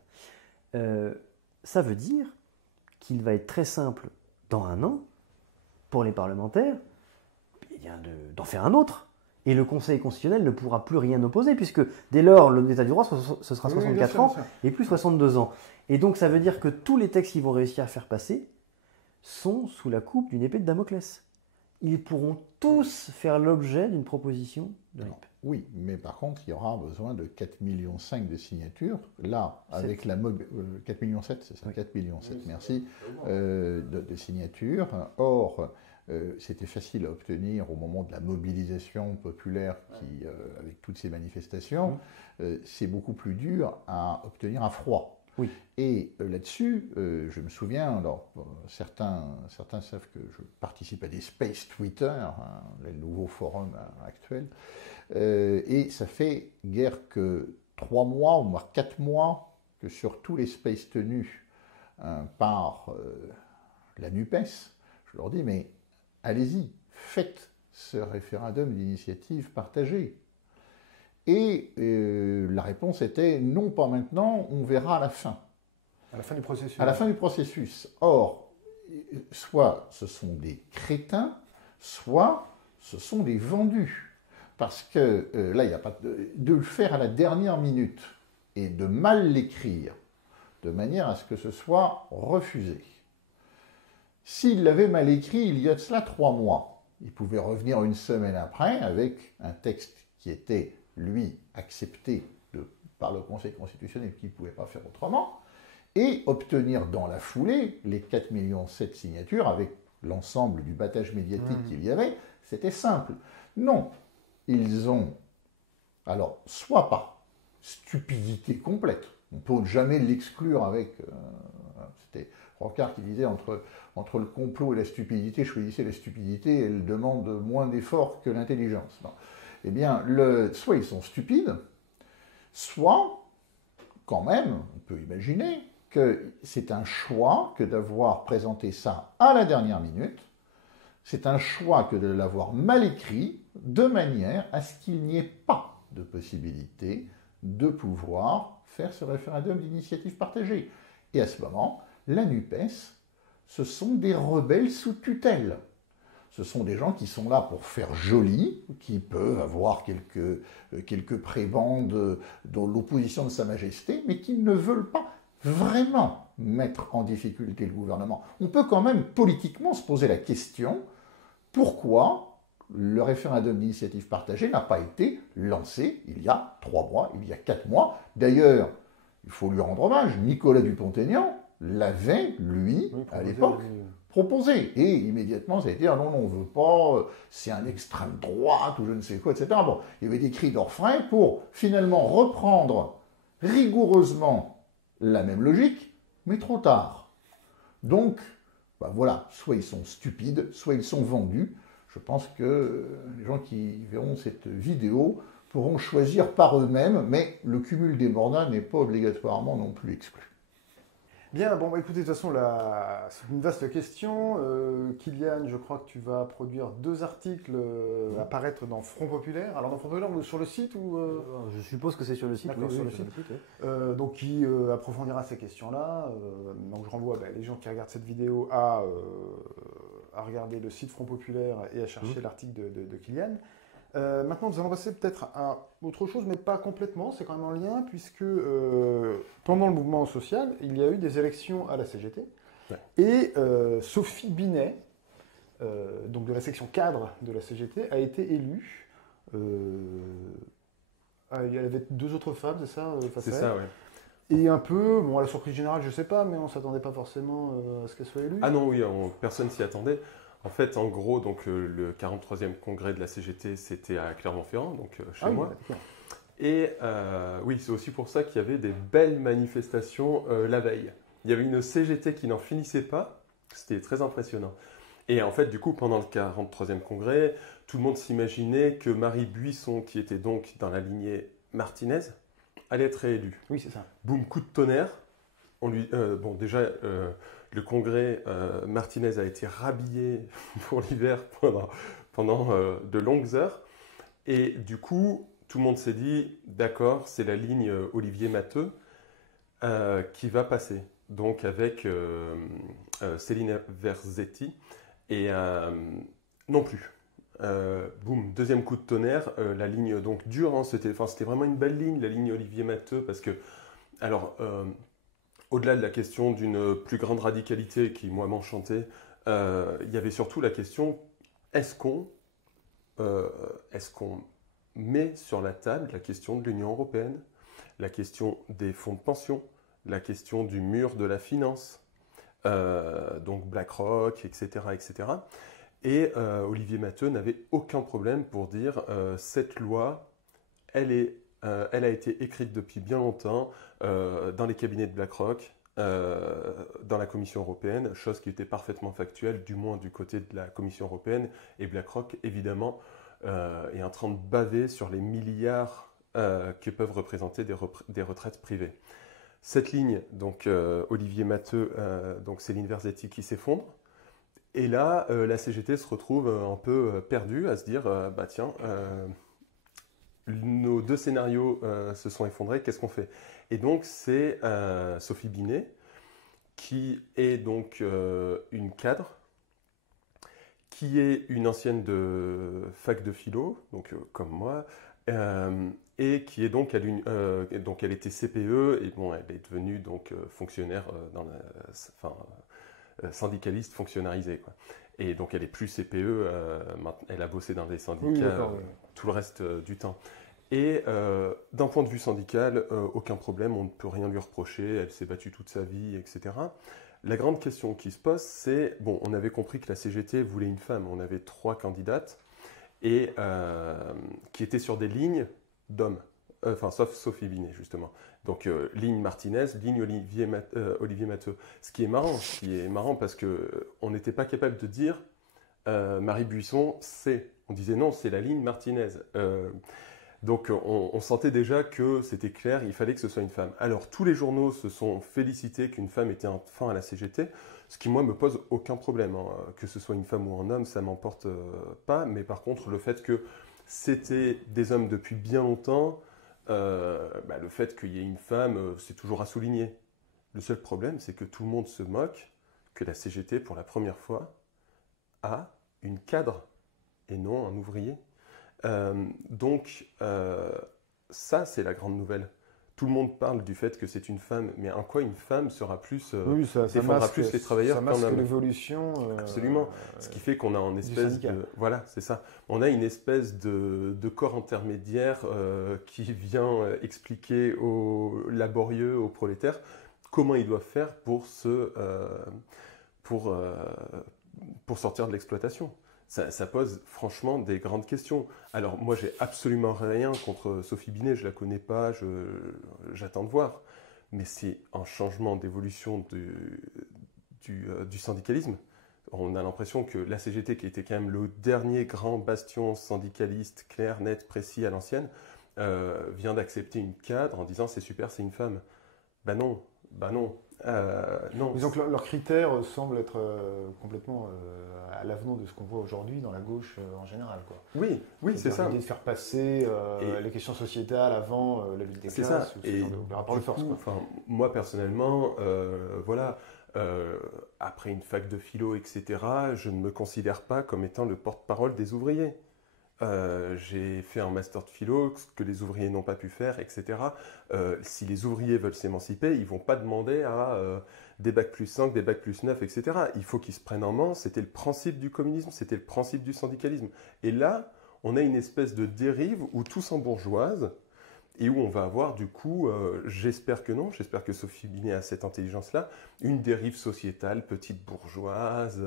Ça veut dire qu'il va être très simple, dans un an, pour les parlementaires, d'en faire un autre. Et le Conseil constitutionnel ne pourra plus rien opposer, puisque dès lors, l'état du droit, ce sera 64 ans et plus 62 ans. Et donc, ça veut dire que tous les textes qu'ils vont réussir à faire passer sont sous la coupe d'une épée de Damoclès. Ils pourront tous faire l'objet d'une proposition de RIP. Oui, mais par contre, il y aura besoin de 4,5 millions de signatures. Là, avec 4,7 millions, c'est ça, oui. 4,7 millions, merci, de signatures. Or, c'était facile à obtenir au moment de la mobilisation populaire avec toutes ces manifestations. C'est beaucoup plus dur à obtenir à froid. Oui. Et là-dessus, je me souviens, alors certains savent que je participe à des Space Twitter, hein, les nouveaux forums actuels, et ça fait guère que 3 mois, ou voire 4 mois, que sur tous les Space tenus par la NUPES, je leur dis, mais allez-y, faites ce référendum d'initiative partagée. Et la réponse était non, pas maintenant, on verra à la fin. À la fin du processus. À la fin du processus. Or, soit ce sont des crétins, soit ce sont des vendus. Parce que là, il n'y a pas de le faire à la dernière minute et de mal l'écrire, de manière à ce que ce soit refusé. S'il l'avait mal écrit il y a de cela 3 mois, il pouvait revenir une semaine après avec un texte qui était lui, accepté par le Conseil constitutionnel, qu'il ne pouvait pas faire autrement, et obtenir dans la foulée les 4,7 millions de signatures avec l'ensemble du battage médiatique qu'il y avait. C'était simple. Non, ils ont, alors, soit par stupidité complète, on ne peut jamais l'exclure avec, c'était Rocard qui disait entre le complot et la stupidité, choisissez la stupidité, elle demande moins d'efforts que l'intelligence. Non. Eh bien, soit ils sont stupides, soit, quand même, on peut imaginer que c'est un choix que d'avoir présenté ça à la dernière minute, c'est un choix que de l'avoir mal écrit, de manière à ce qu'il n'y ait pas de possibilité de pouvoir faire ce référendum d'initiative partagée. Et à ce moment, la NUPES, ce sont des rebelles sous tutelle. Ce sont des gens qui sont là pour faire joli, qui peuvent avoir quelques prébendes dans l'opposition de Sa Majesté, mais qui ne veulent pas vraiment mettre en difficulté le gouvernement. On peut quand même politiquement se poser la question, pourquoi le référendum d'initiative partagée n'a pas été lancé il y a 3 mois, il y a 4 mois. D'ailleurs, il faut lui rendre hommage, Nicolas Dupont-Aignan l'avait, lui, à l'époque, proposé. Et immédiatement, ça a été « Ah non, on ne veut pas, c'est un extrême droite, ou je ne sais quoi, etc. » Bon, il y avait des cris d'orfraie pour finalement reprendre rigoureusement la même logique, mais trop tard. Donc, voilà, soit ils sont stupides, soit ils sont vendus. Je pense que les gens qui verront cette vidéo pourront choisir par eux-mêmes, mais le cumul des mandats n'est pas obligatoirement non plus exclu. Bien, bon, écoutez, de toute façon, c'est une vaste question. Kylian, je crois que tu vas produire 2 articles à paraître dans Front Populaire. Alors, dans Front Populaire, sur le site ou Je suppose que c'est sur le site. D'accord, sur le site. Oui. Donc, qui approfondira ces questions-là. Donc, je renvoie les gens qui regardent cette vidéo à regarder le site Front Populaire et à chercher l'article de Kylian. Maintenant, nous allons passer peut-être à autre chose, mais pas complètement, c'est quand même en lien, puisque pendant le mouvement social, il y a eu des élections à la CGT, et Sophie Binet, donc de la section cadre de la CGT, a été élue. Il y avait 2 autres femmes, c'est ça C'est ça, oui. Et un peu, bon, à la surprise générale, je ne sais pas, mais on ne s'attendait pas forcément à ce qu'elle soit élue. Ah non, oui, personne s'y attendait. En fait, en gros, donc, le 43e congrès de la CGT, c'était à Clermont-Ferrand, donc chez moi. Et oui, c'est aussi pour ça qu'il y avait des belles manifestations la veille. Il y avait une CGT qui n'en finissait pas, c'était très impressionnant. Et en fait, du coup, pendant le 43e congrès, tout le monde s'imaginait que Marie Buisson, qui était donc dans la lignée Martinez, allait être réélue. Oui, c'est ça. Boum, coup de tonnerre. Bon, déjà... le congrès, Martinez a été rhabillé pour l'hiver pendant de longues heures. Et du coup, tout le monde s'est dit, d'accord, c'est la ligne Olivier Matteux qui va passer. donc avec Céline Verzetti, et non plus. Boum, deuxième coup de tonnerre, la ligne donc dure, hein, c'était vraiment une belle ligne, la ligne Olivier Matteux, parce que, alors, au-delà de la question d'une plus grande radicalité qui, moi, m'enchantait, il y avait surtout la question, est-ce qu'on met sur la table la question de l'Union européenne, la question des fonds de pension, la question du mur de la finance, donc BlackRock, etc., etc. Et Olivier Matteux n'avait aucun problème pour dire cette loi, elle a été écrite depuis bien longtemps dans les cabinets de BlackRock, dans la Commission européenne, chose qui était parfaitement factuelle, du moins du côté de la Commission européenne. Et BlackRock, évidemment, est en train de baver sur les milliards que peuvent représenter des retraites privées. Cette ligne, donc Olivier Matteux, donc Céline Verzetti qui s'effondre. Et là, la CGT se retrouve un peu perdue à se dire, bah tiens, nos deux scénarios se sont effondrés, qu'est-ce qu'on fait? Et donc c'est Sophie Binet, qui est donc une cadre, qui est une ancienne de fac de philo, donc comme moi, et qui est donc donc elle était CPE, et bon, elle est devenue donc fonctionnaire syndicaliste fonctionnalisée, quoi. Et donc elle est plus CPE, elle a bossé dans des syndicats tout le reste du temps. Et d'un point de vue syndical, aucun problème, on ne peut rien lui reprocher, elle s'est battue toute sa vie, etc. La grande question qui se pose, c'est, bon, on avait compris que la CGT voulait une femme, on avait 3 candidates, et qui étaient sur des lignes d'hommes, sauf Sophie Binet, justement. Donc, ligne Martinez, ligne Olivier Matteux. Ce qui est marrant parce qu'on n'était pas capable de dire Marie Buisson, c'est. On disait non, c'est la ligne Martinez. Donc, on sentait déjà que c'était clair, il fallait que ce soit une femme. Alors, tous les journaux se sont félicités qu'une femme était enfin à la CGT, ce qui, moi, me pose aucun problème. Hein. Que ce soit une femme ou un homme, ça m'emporte pas. Mais par contre, le fait que c'était des hommes depuis bien longtemps, le fait qu'il y ait une femme, c'est toujours à souligner. Le seul problème, c'est que tout le monde se moque que la CGT, pour la première fois, a une cadre et non un ouvrier. Donc, ça, c'est la grande nouvelle. Tout le monde parle du fait que c'est une femme, mais en quoi une femme sera plus, défendra plus les travailleurs qu'un homme. Ça masque l'évolution. Absolument. Ce qui fait qu'on a une espèce de... Voilà, c'est ça. On a une espèce de corps intermédiaire qui vient expliquer aux laborieux, aux prolétaires, comment ils doivent faire pour sortir de l'exploitation. Ça pose franchement des grandes questions. Alors moi, j'ai absolument rien contre Sophie Binet, je la connais pas, j'attends de voir. Mais c'est un changement d'évolution du syndicalisme. On a l'impression que la CGT, qui était quand même le dernier grand bastion syndicaliste clair, net, précis à l'ancienne, vient d'accepter une cadre en disant c'est super, c'est une femme. Non. Non. Disons que leurs critères semblent être complètement à l'avenant de ce qu'on voit aujourd'hui dans la gauche en général, quoi. Oui, c'est ça. L'idée de faire passer les questions sociétales avant la lutte des classes, ça. Ou ce genre de rapport de force. Moi, personnellement, après une fac de philo, etc., je ne me considère pas comme étant le porte-parole des ouvriers. J'ai fait un master de philo, ce que les ouvriers n'ont pas pu faire, etc. Si les ouvriers veulent s'émanciper, ils ne vont pas demander à des bacs plus 5, des bacs plus 9, etc. Il faut qu'ils se prennent en main. C'était le principe du communisme, c'était le principe du syndicalisme. Et là, on a une espèce de dérive où tout s'embourgeoise et où on va avoir du coup, j'espère que non, j'espère que Sophie Binet a cette intelligence-là, une dérive sociétale, petite bourgeoise,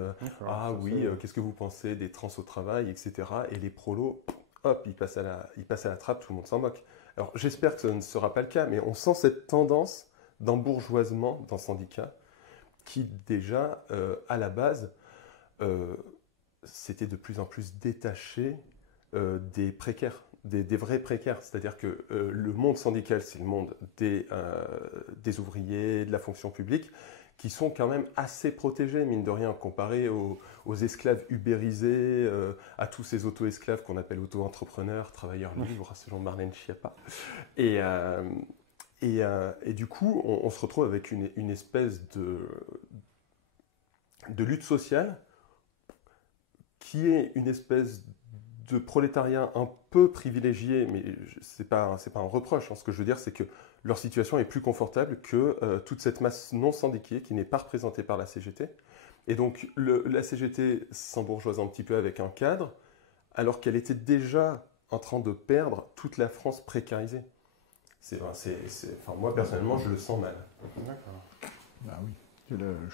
qu'est-ce que vous pensez des trans au travail, etc. Et les prolos, hop, ils passent à la trappe, tout le monde s'en moque. Alors j'espère que ce ne sera pas le cas, mais on sent cette tendance d'embourgeoisement dans le syndicat qui déjà, à la base, c'était de plus en plus détaché des précaires. Des vrais précaires, c'est-à-dire que le monde syndical, c'est le monde des ouvriers, de la fonction publique, qui sont quand même assez protégés, mine de rien, comparé aux esclaves ubérisés, à tous ces auto-esclaves qu'on appelle auto-entrepreneurs, travailleurs libres, selon Marlène Schiappa. Et Et du coup, on se retrouve avec une espèce de lutte sociale qui est une espèce de prolétariat un peu privilégié, mais c'est pas un reproche. Ce que je veux dire, c'est que leur situation est plus confortable que toute cette masse non syndiquée qui n'est pas représentée par la CGT. Et donc, la CGT s'embourgeoise un petit peu avec un cadre, alors qu'elle était déjà en train de perdre toute la France précarisée. Moi, personnellement, je le sens mal. D'accord. Ben oui,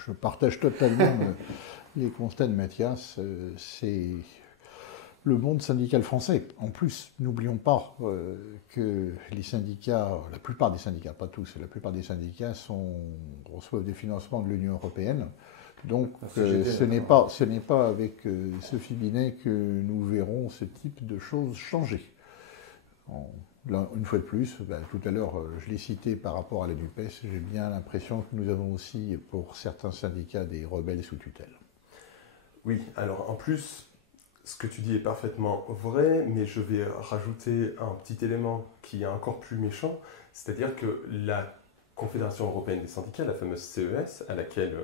je partage totalement les constats de Mathias. C'est le monde syndical français. En plus, n'oublions pas que les syndicats, la plupart des syndicats, pas tous, la plupart des syndicats reçoivent des financements de l'Union européenne. Donc, ce n'est pas avec Sophie Binet que nous verrons ce type de choses changer. Là, une fois de plus, tout à l'heure, je l'ai cité par rapport à la NUPES, j'ai bien l'impression que nous avons aussi, pour certains syndicats, des rebelles sous tutelle. Oui, alors en plus, ce que tu dis est parfaitement vrai, mais je vais rajouter un petit élément qui est encore plus méchant, c'est-à-dire que la Confédération européenne des syndicats, la fameuse CES, à laquelle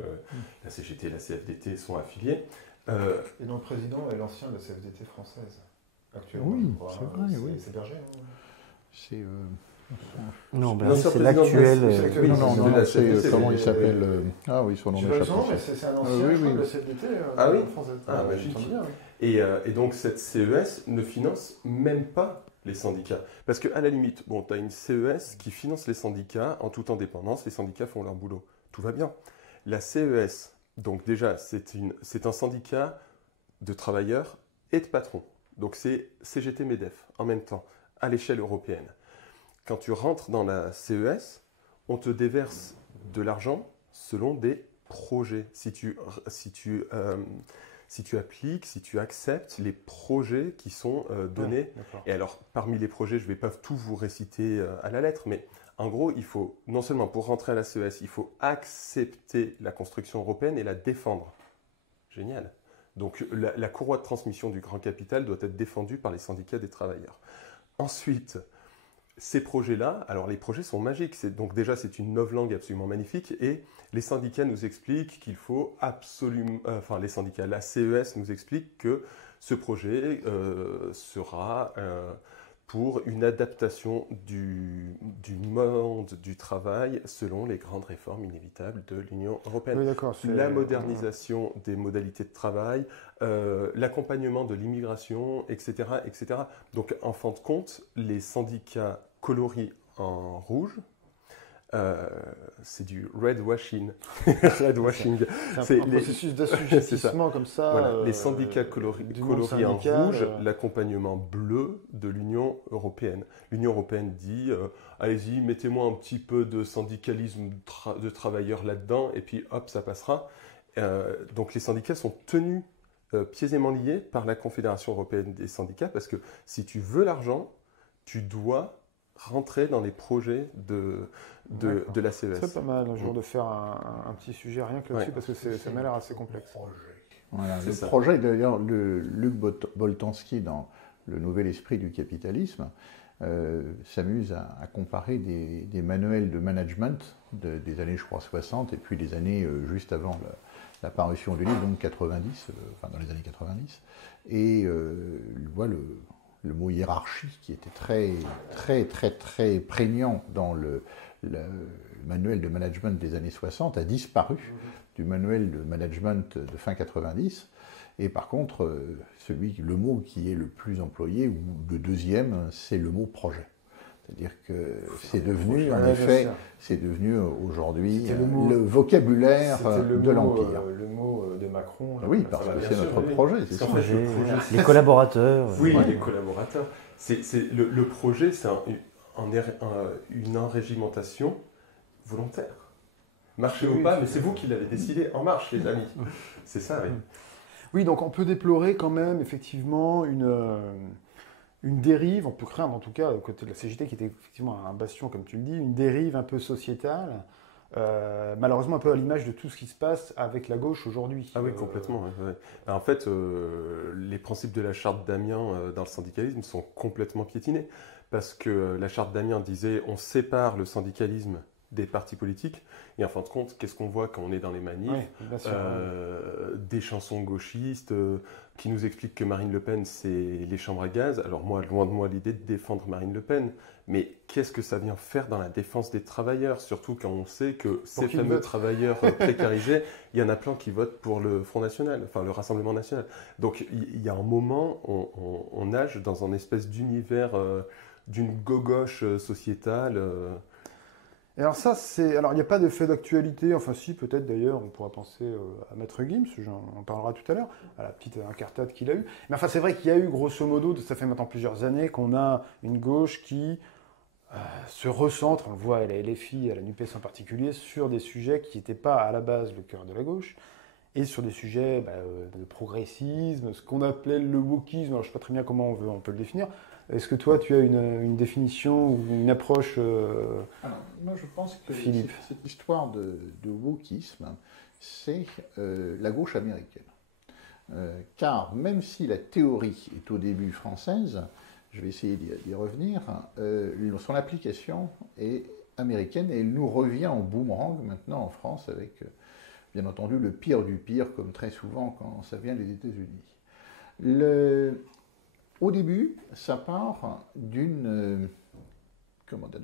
la CGT et la CFDT sont affiliées. Et dont le président est l'ancien de la CFDT française, actuellement. Oui, c'est vrai, oui. C'est Berger, non? C'est... Non, L'ancien c'est président l'actuel. de la- non, c'est... CFDT, comment il c'est- s'appelle Ah oui, son nom Je sais pas m'échappe son nom, mais aussi. c'est un ancien oui, je crois, oui. de la CFDT Ah oui française. Ah, il me magique. semble bien, oui. Et donc cette CES ne finance même pas les syndicats. Parce qu'à la limite, tu as une CES qui finance les syndicats en toute indépendance, les syndicats font leur boulot. Tout va bien. La CES, donc déjà, c'est un syndicat de travailleurs et de patrons. Donc c'est CGT-MEDEF en même temps, à l'échelle européenne. Quand tu rentres dans la CES, on te déverse de l'argent selon des projets. Si tu appliques, si tu acceptes les projets qui sont donnés. D'accord. Et alors, parmi les projets, je ne vais pas tout vous réciter à la lettre, mais en gros, il faut, non seulement pour rentrer à la CES, il faut accepter la construction européenne et la défendre. Génial. Donc, la courroie de transmission du grand capital doit être défendue par les syndicats des travailleurs. Ensuite, ces projets-là, alors les projets sont magiques, donc déjà c'est une novlangue absolument magnifique et les syndicats nous expliquent qu'il faut absolument, les syndicats, la CES nous explique que ce projet sera pour une adaptation du monde du travail selon les grandes réformes inévitables de l'Union européenne. Oui, d'accord. La modernisation des modalités de travail, l'accompagnement de l'immigration, etc., etc. Donc, en fin de compte, les syndicats coloris en rouge, c'est du red washing. Red washing. C'est un processus d'assujettissement comme ça. Voilà, les syndicats colorés en rouge, l'accompagnement l'accompagnement bleu de l'Union européenne. L'Union européenne dit allez-y, mettez-moi un petit peu de syndicalisme de travailleurs là-dedans, et puis hop, ça passera. Donc les syndicats sont tenus pieds et mains liés par la Confédération européenne des syndicats, parce que si tu veux l'argent, tu dois rentrer dans les projets de la CES. C'est pas mal un jour de faire un petit sujet rien que là-dessus, parce que ça m'a l'air assez complexe. Voilà, le projet, d'ailleurs, Luc Boltanski, dans Le Nouvel Esprit du Capitalisme, s'amuse à comparer des manuels de management des années, je crois, 60, et puis des années juste avant la parution du livre, donc 90, dans les années 90, et il voit le mot hiérarchie qui était très, très, très, très prégnant dans le manuel de management des années 60 a disparu du manuel de management de fin 90. Et par contre, le mot qui est le plus employé, ou le deuxième, c'est le mot projet. C'est-à-dire que c'est devenu, en effet, c'est devenu aujourd'hui le vocabulaire de l'Empire. Le mot de Macron. Oui, parce que c'est notre projet, c'est ça. Les collaborateurs. Oui, les collaborateurs. Le projet, c'est une enrégimentation volontaire. Marché ou pas, mais c'est vous qui l'avez décidé. En marche, les amis. C'est ça, oui. Oui, donc on peut déplorer quand même, effectivement, une dérive, on peut craindre en tout cas, côté de la CGT, qui était effectivement un bastion, comme tu le dis, une dérive un peu sociétale, malheureusement un peu à l'image de tout ce qui se passe avec la gauche aujourd'hui. Ah oui, complètement. Ouais. En fait, les principes de la charte d'Amiens dans le syndicalisme sont complètement piétinés. parce que la charte d'Amiens disait on sépare le syndicalisme des partis politiques. Et en fin de compte, qu'est-ce qu'on voit quand on est dans les manifs? Oui, bien sûr. Des chansons gauchistes qui nous expliquent que Marine Le Pen, c'est les chambres à gaz. Alors moi, loin de moi l'idée de défendre Marine Le Pen, mais qu'est-ce que ça vient faire dans la défense des travailleurs? Surtout quand on sait que ces fameux travailleurs précarisés, il y en a plein qui votent pour le Front National, enfin le Rassemblement National. Donc il y a un moment, on nage dans un espèce d'univers d'une gauche sociétale. Et alors ça, alors il n'y a pas d'effet d'actualité, enfin si, peut-être d'ailleurs, on pourra penser à Maître Gims, on en parlera tout à l'heure, à la petite incartade qu'il a eue. Mais enfin, c'est vrai qu'il y a eu, grosso modo, ça fait maintenant plusieurs années, qu'on a une gauche qui se recentre, on le voit à la LFI, à la NUPES en particulier, sur des sujets qui n'étaient pas à la base le cœur de la gauche, et sur des sujets de progressisme, ce qu'on appelait le wokisme, alors je ne sais pas très bien comment on peut le définir. Est-ce que toi, tu as une définition ou une approche Alors, moi, je pense que Philippe. cette histoire de wokisme, c'est la gauche américaine. Car même si la théorie est au début française, je vais essayer d'y revenir, son application est américaine et elle nous revient en boomerang maintenant en France avec, bien entendu, le pire du pire, comme très souvent quand ça vient des États-Unis. Au début, ça part d'une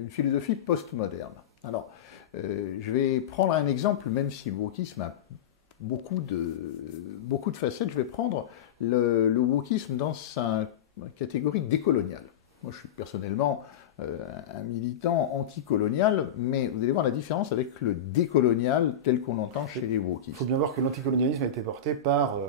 philosophie postmoderne. Alors, je vais prendre un exemple, même si le wokisme a beaucoup de facettes, je vais prendre le wokisme dans sa catégorie décoloniale. Moi, je suis personnellement un militant anticolonial, mais vous allez voir la différence avec le décolonial tel qu'on l'entend chez les wokistes. Il faut bien voir que l'anticolonialisme a été porté par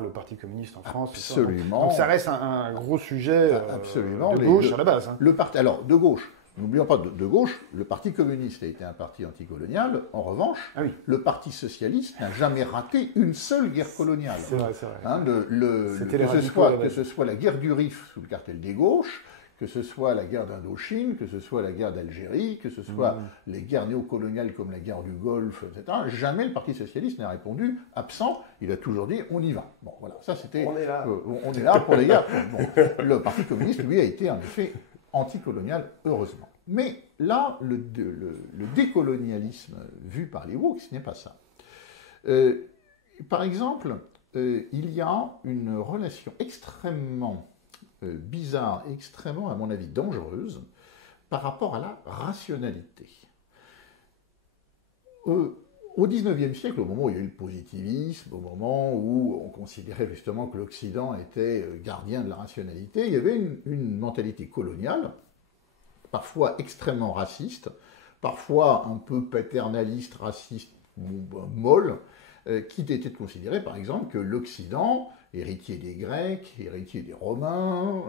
le Parti communiste en France. Absolument. Donc ça reste un gros sujet absolument. De gauche à la base. Alors, de gauche, n'oublions pas de gauche, le Parti communiste a été un parti anticolonial. En revanche, le Parti socialiste n'a jamais raté une seule guerre coloniale. C'est vrai, c'est vrai. Hein, que ce soit la guerre du Rif sous le cartel des gauches, que ce soit la guerre d'Indochine, que ce soit la guerre d'Algérie, que ce soit les guerres néocoloniales comme la guerre du Golfe, etc. Jamais le Parti socialiste n'a répondu absent. Il a toujours dit on y va. Bon, voilà, ça c'était. On est là. On est là pour les guerres. Bon, le Parti communiste, lui, a été en effet anticolonial, heureusement. Mais là, le décolonialisme vu par les woke, ce n'est pas ça. Par exemple, il y a une relation extrêmement bizarre, extrêmement, à mon avis, dangereuse par rapport à la rationalité. Au XIXe siècle, au moment où il y a eu le positivisme, au moment où on considérait justement que l'Occident était gardien de la rationalité, il y avait une mentalité coloniale, parfois extrêmement raciste, parfois un peu paternaliste, raciste, molle, qui était de considérer par exemple que l'Occident, héritier des Grecs, héritier des Romains,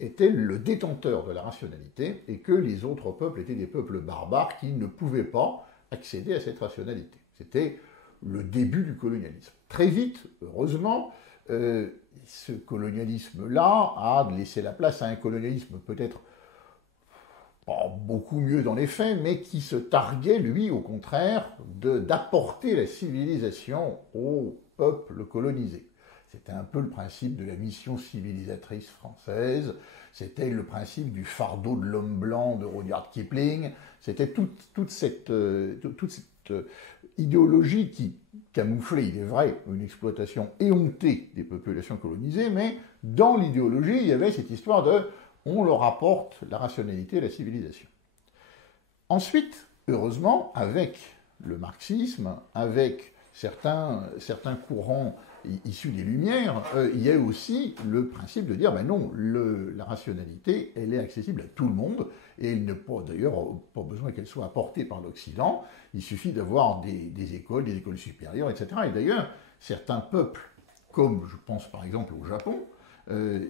était le détenteur de la rationalité et que les autres peuples étaient des peuples barbares qui ne pouvaient pas accéder à cette rationalité. C'était le début du colonialisme. Très vite, heureusement, ce colonialisme-là a laissé la place à un colonialisme peut-être pas beaucoup mieux dans les faits, mais qui se targuait, lui, au contraire, d'apporter la civilisation aux peuples colonisés. C'était un peu le principe de la mission civilisatrice française, c'était le principe du fardeau de l'homme blanc de Rudyard Kipling, c'était toute cette idéologie qui camouflait, il est vrai, une exploitation éhontée des populations colonisées, mais dans l'idéologie, il y avait cette histoire de on leur apporte la rationalité et la civilisation. Ensuite, heureusement, avec le marxisme, avec certains courants issus des Lumières, il y a aussi le principe de dire, ben non, la rationalité, elle est accessible à tout le monde, et il n'a d'ailleurs pas besoin qu'elle soit apportée par l'Occident, il suffit d'avoir des écoles supérieures, etc. Et d'ailleurs, certains peuples, comme je pense par exemple au Japon,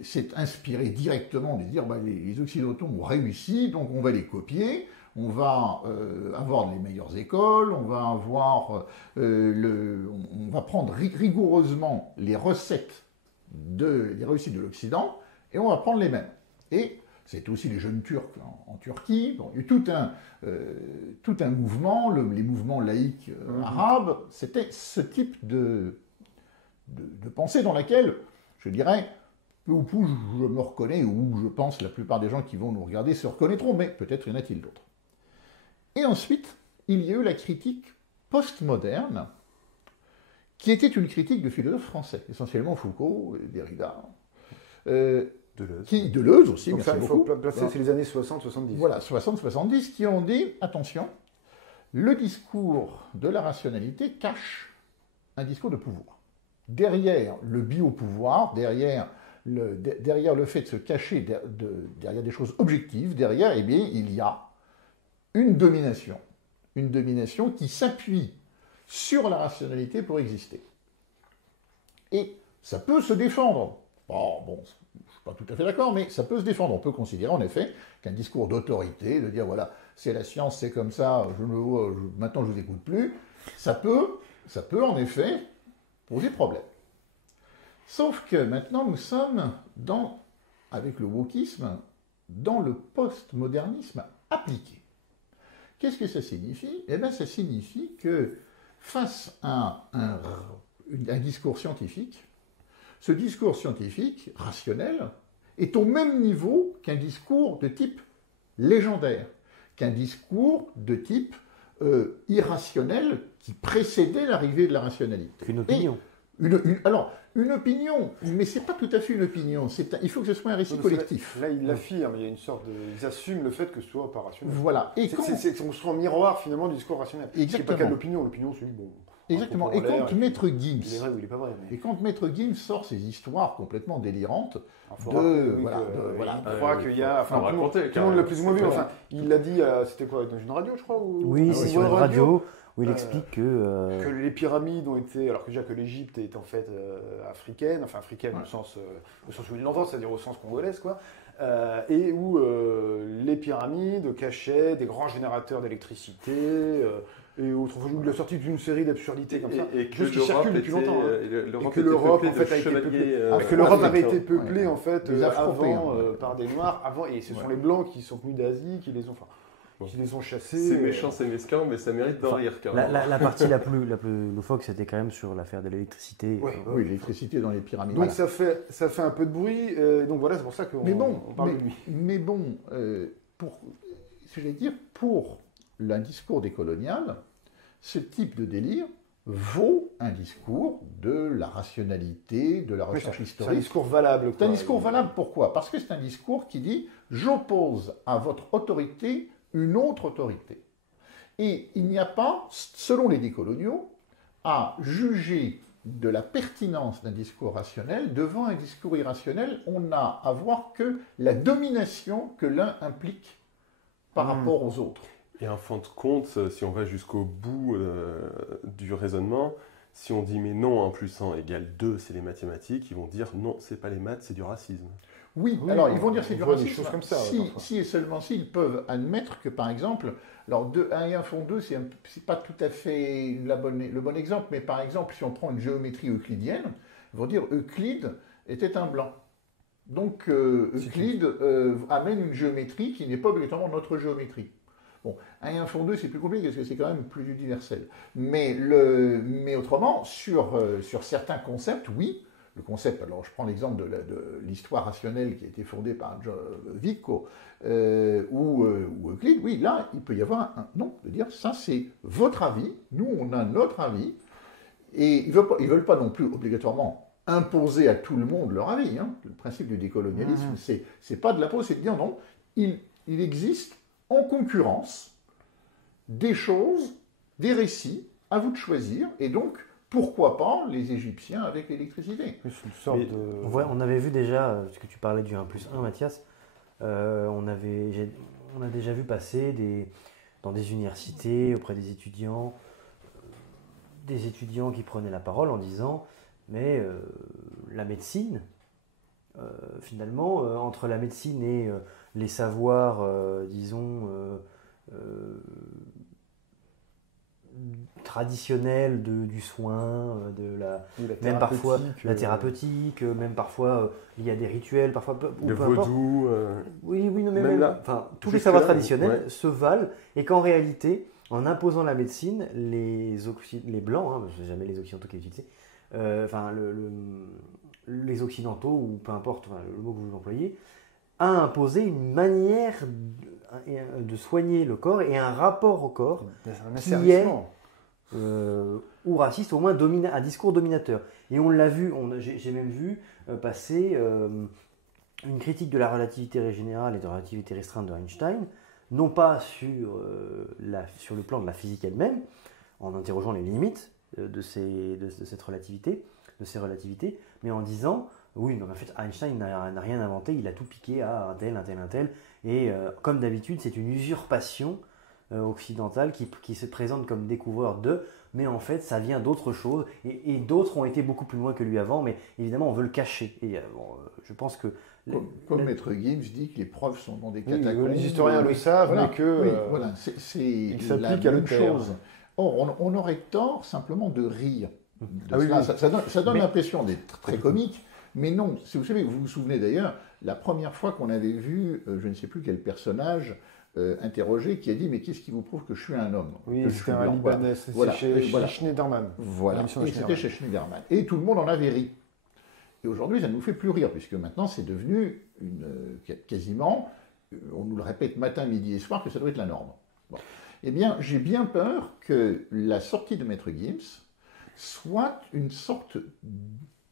s'est inspiré directement de dire les Occidentaux ont réussi, donc on va les copier, on va avoir les meilleures écoles, on va prendre rigoureusement les recettes des réussites de l'Occident et on va prendre les mêmes. Et c'est aussi les jeunes Turcs en Turquie, bon, il y a eu tout un mouvement, les mouvements laïques arabes, c'était ce type de pensée dans laquelle, je dirais, peu ou prou, je me reconnais, ou je pense la plupart des gens qui vont nous regarder se reconnaîtront, mais peut-être y en a-t-il d'autres. Et ensuite, il y a eu la critique postmoderne, qui était une critique de philosophes français, essentiellement Foucault, Derrida, Deleuze aussi, Donc ça, merci il faut beaucoup. placer, c'est les années 60-70. Voilà, 60-70, qui ont dit, attention, le discours de la rationalité cache un discours de pouvoir. Derrière le biopouvoir, derrière le fait de se cacher derrière des choses objectives, derrière, eh bien, il y a une domination qui s'appuie sur la rationalité pour exister. Et ça peut se défendre. Bon, je ne suis pas tout à fait d'accord, mais ça peut se défendre. On peut considérer en effet qu'un discours d'autorité, de dire voilà, c'est la science, c'est comme ça, maintenant je ne vous écoute plus, ça peut en effet poser problème. Sauf que maintenant nous sommes avec le wokisme, dans le postmodernisme appliqué. Qu'est-ce que ça signifie? Eh bien, ça signifie que face à un discours scientifique, ce discours scientifique, rationnel, est au même niveau qu'un discours de type légendaire, qu'un discours de type irrationnel qui précédait l'arrivée de la rationalité. Une opinion. Une opinion, mais c'est pas tout à fait une opinion. Il faut que ce soit un récit collectif. Là, ils l'affirment. Il y a une sorte ils assument le fait que ce soit pas rationnel. Voilà. Et on se rend miroir finalement du discours rationnel. Exactement. C'est pas qu'à l'opinion. L'opinion, c'est bon. Exactement. Et quand Maître Gims, il est vrai ou il est pas vrai. Mais... Et quand Maître Gims sort ces histoires complètement délirantes il croit qu'il y a. Enfin, tout le monde l'a plus ou moins vu. Enfin, il l'a dit. C'était quoi, dans une radio, je crois, Oui, c'est sur une radio. Où il explique que les pyramides ont été, alors que déjà que l'Égypte est en fait africaine au sens où il l'entend, c'est-à-dire au sens congolais, quoi, et où les pyramides cachaient des grands générateurs d'électricité et autres. Il a sorti d'une série d'absurdités comme ça, et qui circulent depuis longtemps. Et que l'Europe en fait a été peuplée, que l'Europe avait été peuplée en fait avant par des Noirs, et ce sont les Blancs qui sont venus d'Asie qui les ont chassés. C'est méchant, c'est mesquin, mais ça mérite d'en rire. La partie la plus loufoque, c'était quand même sur l'affaire de l'électricité. Oui, l'électricité dans les pyramides. Donc ça fait un peu de bruit. Donc voilà, c'est pour ça qu'on parle de lui. Mais bon, pour un discours décolonial, ce type de délire vaut un discours de la rationalité, de la recherche historique. C'est un discours valable. C'est un discours valable, pourquoi? Parce que c'est un discours qui dit « j'oppose à votre autorité une autre autorité ». Et il n'y a pas, selon les décoloniaux, à juger de la pertinence d'un discours rationnel devant un discours irrationnel. On n'a à voir que la domination que l'un implique par rapport aux autres. Et en fin de compte, si on va jusqu'au bout du raisonnement, si on dit mais non, 1 plus 1 égale 2, c'est les mathématiques, ils vont dire non, c'est pas les maths, c'est du racisme. Oui, alors ils vont dire c'est du racisme. Des choses comme ça, si et seulement s'ils peuvent admettre que par exemple, alors 1 et 1 font 2, c'est pas tout à fait le bon exemple, mais par exemple, si on prend une géométrie euclidienne, ils vont dire Euclide était un blanc. Donc Euclide amène une géométrie qui n'est pas obligatoirement notre géométrie. Bon, 1 et 1 font 2, c'est plus compliqué parce que c'est quand même plus universel. Mais autrement, sur certains concepts, oui. Le concept, alors je prends l'exemple de l'histoire rationnelle qui a été fondée par Vico ou Euclide, oui, là, il peut y avoir de dire ça c'est votre avis, nous on a notre avis, et ils ne veulent pas non plus obligatoirement imposer à tout le monde leur avis. Hein. Le principe du décolonialisme, c'est pas de l'impose, c'est de dire non, il existe en concurrence des choses, des récits, à vous de choisir, et donc pourquoi pas les Égyptiens avec l'électricité. On avait vu déjà, parce que tu parlais du 1 plus 1, Mathias, on a déjà vu passer dans des universités, auprès des étudiants qui prenaient la parole en disant mais la médecine, finalement, entre la médecine et les savoirs, disons, traditionnels du soin, même parfois la thérapeutique, même parfois il y a des rituels, parfois le vaudou. Oui, non, mais même là, tous les savoirs traditionnels se valent, et qu'en réalité, en imposant la médecine, les blancs, c'est jamais les occidentaux qui l'utilisent, les Occidentaux, ou peu importe le mot que vous employez, a imposé une manière de soigner le corps et un rapport au corps Un qui est asservissement. ou raciste, au moins un discours dominateur. Et on l'a vu, j'ai même vu passer une critique de la relativité générale et de la relativité restreinte de Einstein, non pas sur le plan de la physique elle-même, en interrogeant les limites de cette relativité, de ces relativités, mais en disant, oui, non, en fait, Einstein n'a rien inventé, il a tout piqué à un tel, et comme d'habitude, c'est une usurpation occidentale qui se présente comme découvreur mais en fait, ça vient d'autres choses, et d'autres ont été beaucoup plus loin que lui avant, mais évidemment, on veut le cacher. Et je pense que... Comme Maître Gims dit que les preuves sont dans des Oui, catacombes. les historiens le savent, Voilà, mais que oui, voilà, c'est ça la s'applique à le même taire. chose. Or, on aurait tort simplement de rire de Ah oui, cela. oui. Ça donne l'impression d'être très comique, mais non. Si vous savez, vous vous souvenez d'ailleurs, la première fois qu'on avait vu, je ne sais plus quel personnage interrogé, qui a dit « Mais qu'est-ce qui vous prouve que je suis un homme ?» Oui, Que je c'était suis un blanc. Libanais, c'est Voilà. chez Voilà. Schneiderman. Voilà, L'émission de et c'était Schneiderman. chez Schneiderman. Et tout le monde en avait ri. Et aujourd'hui, ça ne nous fait plus rire, puisque maintenant, c'est devenu quasiment, on nous le répète matin, midi et soir, que ça doit être la norme. Bon. Eh bien, j'ai bien peur que la sortie de Maître Gims soit une sorte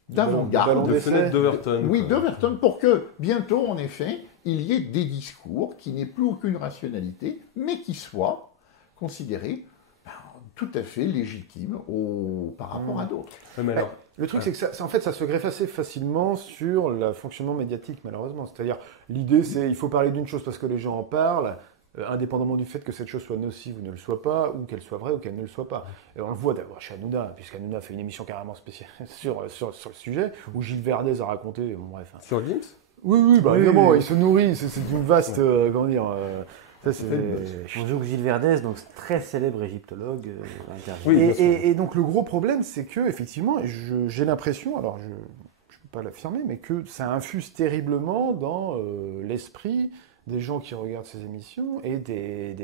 ballon d'avant-garde. De fenêtre d'Overton. Oui, quoi. d'Overton, pour que bientôt, en effet, il y ait des discours qui n'aient plus aucune rationalité, mais qui soient considérés tout à fait légitimes par rapport à d'autres. Ouais, mais alors, Le truc, c'est que en fait, ça se greffe assez facilement sur le fonctionnement médiatique, malheureusement. C'est-à-dire, l'idée, c'est il faut parler d'une chose parce que les gens en parlent, indépendamment du fait que cette chose soit nocive ou ne le soit pas, ou qu'elle soit vraie ou qu'elle ne le soit pas. Et on le voit d'abord chez Hanouna, puisqu'Hanouna fait une émission carrément spéciale sur le sujet, où Gilles Verdez a raconté, bon, bref. sur Gims, Oui, Oui, évidemment, oui. il se nourrit, c'est une vaste, comment dire, ça c'est... Bonjour Gilles Verdez, donc très célèbre égyptologue. Oui, bien sûr. Et donc le gros problème, c'est que effectivement, j'ai l'impression, alors je ne peux pas l'affirmer, mais que ça infuse terriblement dans l'esprit des gens qui regardent ces émissions et et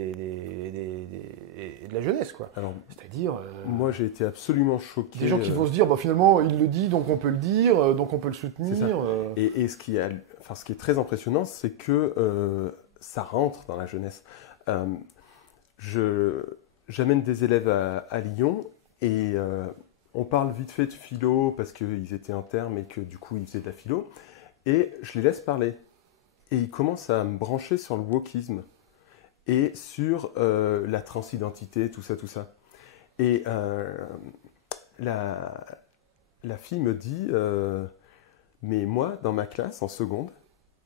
de la jeunesse, quoi. alors C'est-à-dire moi j'ai été absolument choqué. des gens qui vont se dire, bah, finalement, il le dit, donc on peut le dire, donc on peut le soutenir. C'est ça. Et ce qui est très impressionnant, c'est que ça rentre dans la jeunesse. J'amène des élèves à Lyon et on parle vite fait de philo parce qu'ils étaient internes et que du coup ils faisaient de la philo. Et je les laisse parler. Et ils commencent à me brancher sur le wokisme et sur la transidentité, tout ça. Et la fille me dit mais moi, dans ma classe, en seconde,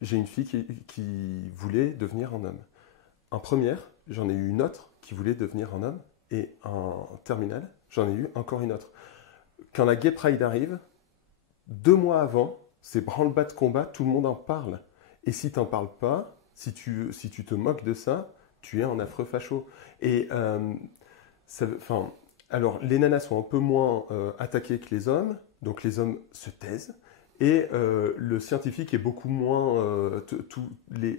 j'ai une fille qui voulait devenir un homme. En première, j'en ai eu une autre qui voulait devenir un homme. Et en terminale, j'en ai eu encore une autre. Quand la Gay Pride arrive, 2 mois avant, c'est branle-bas de combat, tout le monde en parle. Et si tu n'en parles pas, si tu te moques de ça, tu es un affreux facho. Et alors, les nanas sont un peu moins attaquées que les hommes, donc les hommes se taisent. Et le scientifique est beaucoup moins... tous les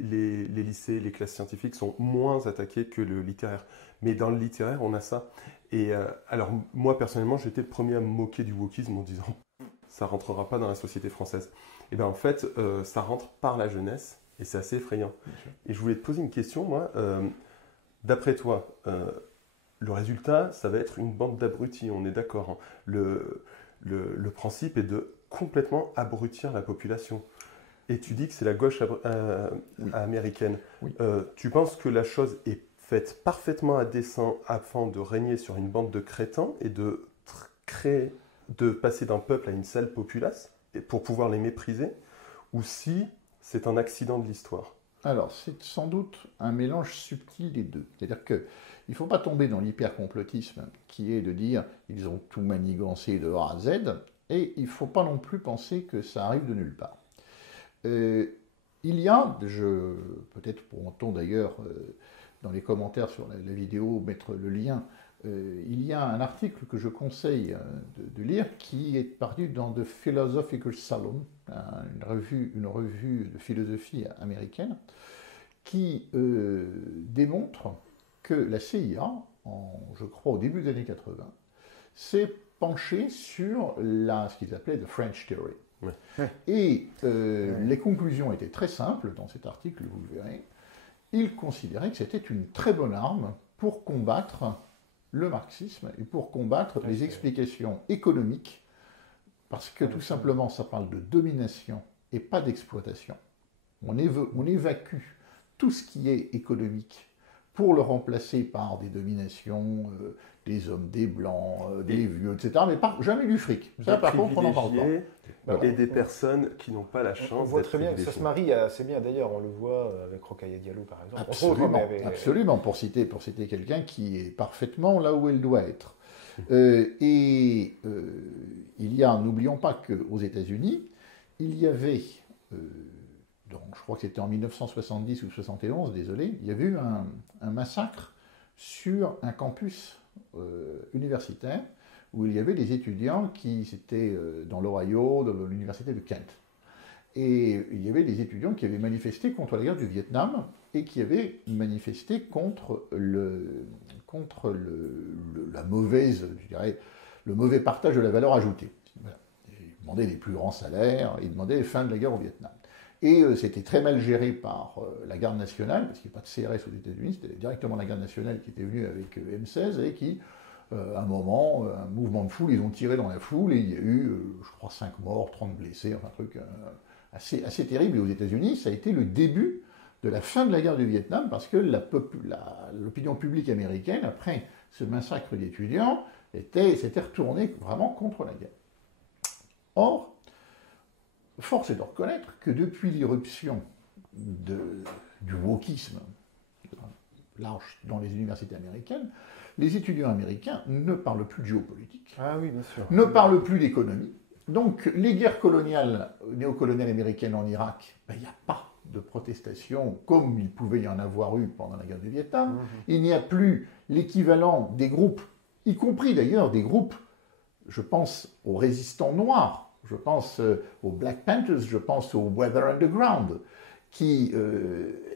lycées, les classes scientifiques sont moins attaqués que le littéraire. Mais dans le littéraire, on a ça. Et alors, moi, personnellement, j'étais le premier à me moquer du wokisme en disant « ça ne rentrera pas dans la société française ». Et bien, en fait, ça rentre par la jeunesse et c'est assez effrayant. Et je voulais te poser une question, moi. D'après toi, le résultat, ça va être une bande d'abrutis, on est d'accord. Hein. Le principe est de complètement abrutir la population. Et tu dis que c'est la gauche américaine. Oui. Tu penses que la chose est faite parfaitement à dessein afin de régner sur une bande de crétins et de passer d'un peuple à une sale populace et pour pouvoir les mépriser, ou si c'est un accident de l'histoire? Alors, c'est sans doute un mélange subtil des deux. C'est-à-dire qu'il ne faut pas tomber dans l'hyper-complotisme qui est de dire ils ont tout manigancé de A à Z, et il ne faut pas non plus penser que ça arrive de nulle part. Il y a, peut-être pourront-on d'ailleurs dans les commentaires sur la vidéo mettre le lien, il y a un article que je conseille de lire qui est paru dans The Philosophical Salon, une revue de philosophie américaine, qui démontre que la CIA, je crois au début des années 80, s'est penchée sur ce qu'ils appelaient the French Theory. Ouais. Et les conclusions étaient très simples dans cet article, vous le verrez. Il considérait que c'était une très bonne arme pour combattre le marxisme et pour combattre les explications économiques, parce que tout simplement ça parle de domination et pas d'exploitation. On évacue tout ce qui est économique pour le remplacer par des dominations, des hommes, des blancs, des vieux, etc. Mais jamais du fric. Ça, par contre, on n'en parle pas. Et des personnes qui n'ont pas la chance on voit d'être très bien, ça privilégiées. se marie assez bien d'ailleurs, on le voit avec Rokhaya Diallo par exemple. Absolument, absolument, pour citer quelqu'un qui est parfaitement là où elle doit être. Il y a, n'oublions pas qu'aux États-Unis, il y avait, donc je crois que c'était en 1970 ou 71, désolé, il y avait eu un massacre sur un campus universitaire où il y avait des étudiants qui étaient dans l'Ohio, dans l'université de Kent. Et il y avait des étudiants qui avaient manifesté contre la guerre du Vietnam et qui avaient manifesté contre la mauvaise, je dirais, le mauvais partage de la valeur ajoutée. Voilà. Ils demandaient des plus grands salaires, ils demandaient la fin de la guerre au Vietnam. Et c'était très mal géré par la garde nationale, parce qu'il n'y a pas de CRS aux États-Unis, c'était directement la garde nationale qui était venue avec M16 et qui, à un moment, un mouvement de foule, ils ont tiré dans la foule et il y a eu, je crois, 5 morts, 30 blessés, enfin un truc assez terrible. Et aux États-Unis, ça a été le début de la fin de la guerre du Vietnam, parce que l'opinion publique américaine, après ce massacre d'étudiants, s'était retournée vraiment contre la guerre. Or, force est de reconnaître que depuis l'irruption du wokisme large dans les universités américaines, les étudiants américains ne parlent plus de géopolitique, ne parlent plus d'économie. Donc, les guerres coloniales, néocoloniales américaines en Irak, il n'y a pas de protestation comme il pouvait y en avoir eu pendant la guerre du Vietnam. Il n'y a plus l'équivalent des groupes, y compris d'ailleurs des groupes, je pense aux résistants noirs, je pense aux Black Panthers, je pense au Weather Underground, qui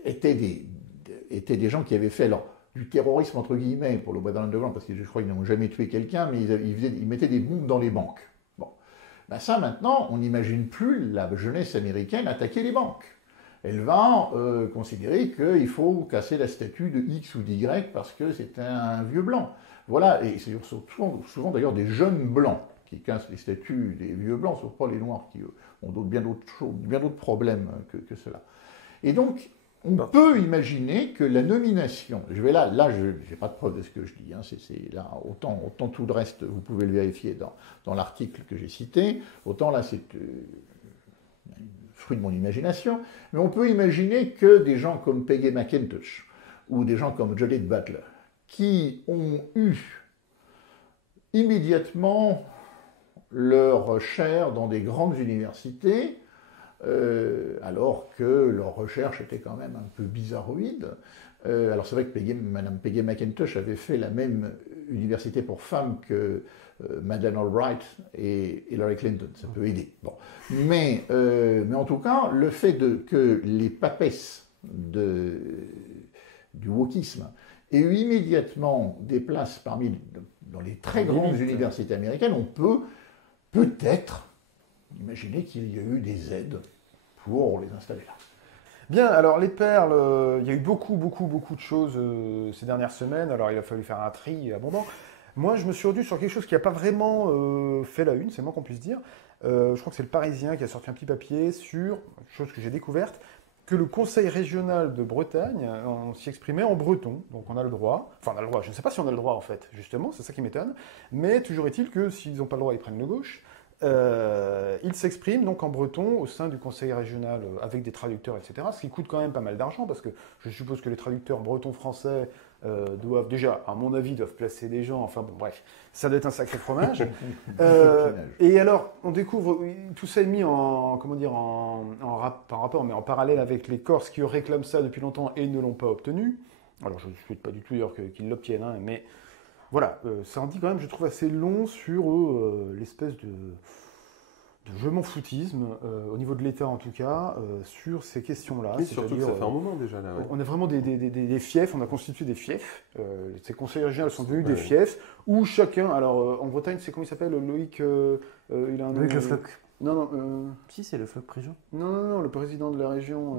étaient des gens qui avaient fait du terrorisme entre guillemets pour le Weather Underground, parce que je crois qu'ils n'ont jamais tué quelqu'un, mais ils mettaient des bombes dans les banques. Bon. Ben ça maintenant, on n'imagine plus la jeunesse américaine attaquer les banques. Elle va considérer qu'il faut casser la statue de X ou d'Y parce que c'est un vieux blanc. Voilà, et c'est souvent d'ailleurs des jeunes blancs qui cassent les statues des vieux blancs, sauf pas les noirs qui ont bien d'autres problèmes que cela. Et donc, on peut imaginer que la nomination, je n'ai pas de preuve de ce que je dis, hein, là, autant tout le reste, vous pouvez le vérifier dans l'article que j'ai cité, autant là c'est fruit de mon imagination, mais on peut imaginer que des gens comme Peggy McIntosh ou des gens comme Judith Butler, qui ont eu immédiatement leur chaire dans des grandes universités, alors que leur recherche était quand même un peu bizarroïde. Alors c'est vrai que Mme Peggy McIntosh avait fait la même université pour femmes que Madeleine Albright et Hillary Clinton, ça peut aider. Bon. Mais en tout cas, le fait que les papesses du wokisme aient eu immédiatement des places dans les très grandes universités américaines, on peut peut-être imaginer qu'il y a eu des aides pour les installer là. Bien, alors les perles, il y a eu beaucoup de choses ces dernières semaines, alors il a fallu faire un tri abondant. Moi, je me suis rendu sur quelque chose qui n'a pas vraiment fait la une, c'est le moins qu'on puisse dire. Je crois que c'est le Parisien qui a sorti un petit papier sur, une chose que j'ai découverte, que le Conseil régional de Bretagne, on s'y exprimait en breton, donc on a le droit, je ne sais pas si on a le droit en fait, justement, c'est ça qui m'étonne, mais toujours est-il que s'ils n'ont pas le droit, ils prennent le gauche. Ils s'expriment donc en breton au sein du conseil régional avec des traducteurs, etc. Ce qui coûte quand même pas mal d'argent parce que je suppose que les traducteurs bretons-français doivent déjà, à mon avis, doivent placer des gens. Enfin bon, bref, ça doit être un sacré fromage. Et alors, on découvre, tout ça est mis en rapport, mais en parallèle avec les Corses qui réclament ça depuis longtemps et ne l'ont pas obtenu. Alors, je ne souhaite pas du tout d'ailleurs qu'ils l'obtiennent, hein, mais voilà, ça en dit quand même, je trouve, assez long sur l'espèce de je m'en foutisme, au niveau de l'État en tout cas, sur ces questions-là. Mais surtout que ça fait un moment déjà là. Ouais. On a vraiment des fiefs, on a constitué des fiefs. Ces conseils régionaux sont devenus des fiefs où chacun, alors en Bretagne, c'est comment il s'appelle, Loïc, il a un nom. Loïc Le Floch. Non, non, Si, c'est le fleuve Prigent. non, le président de la région.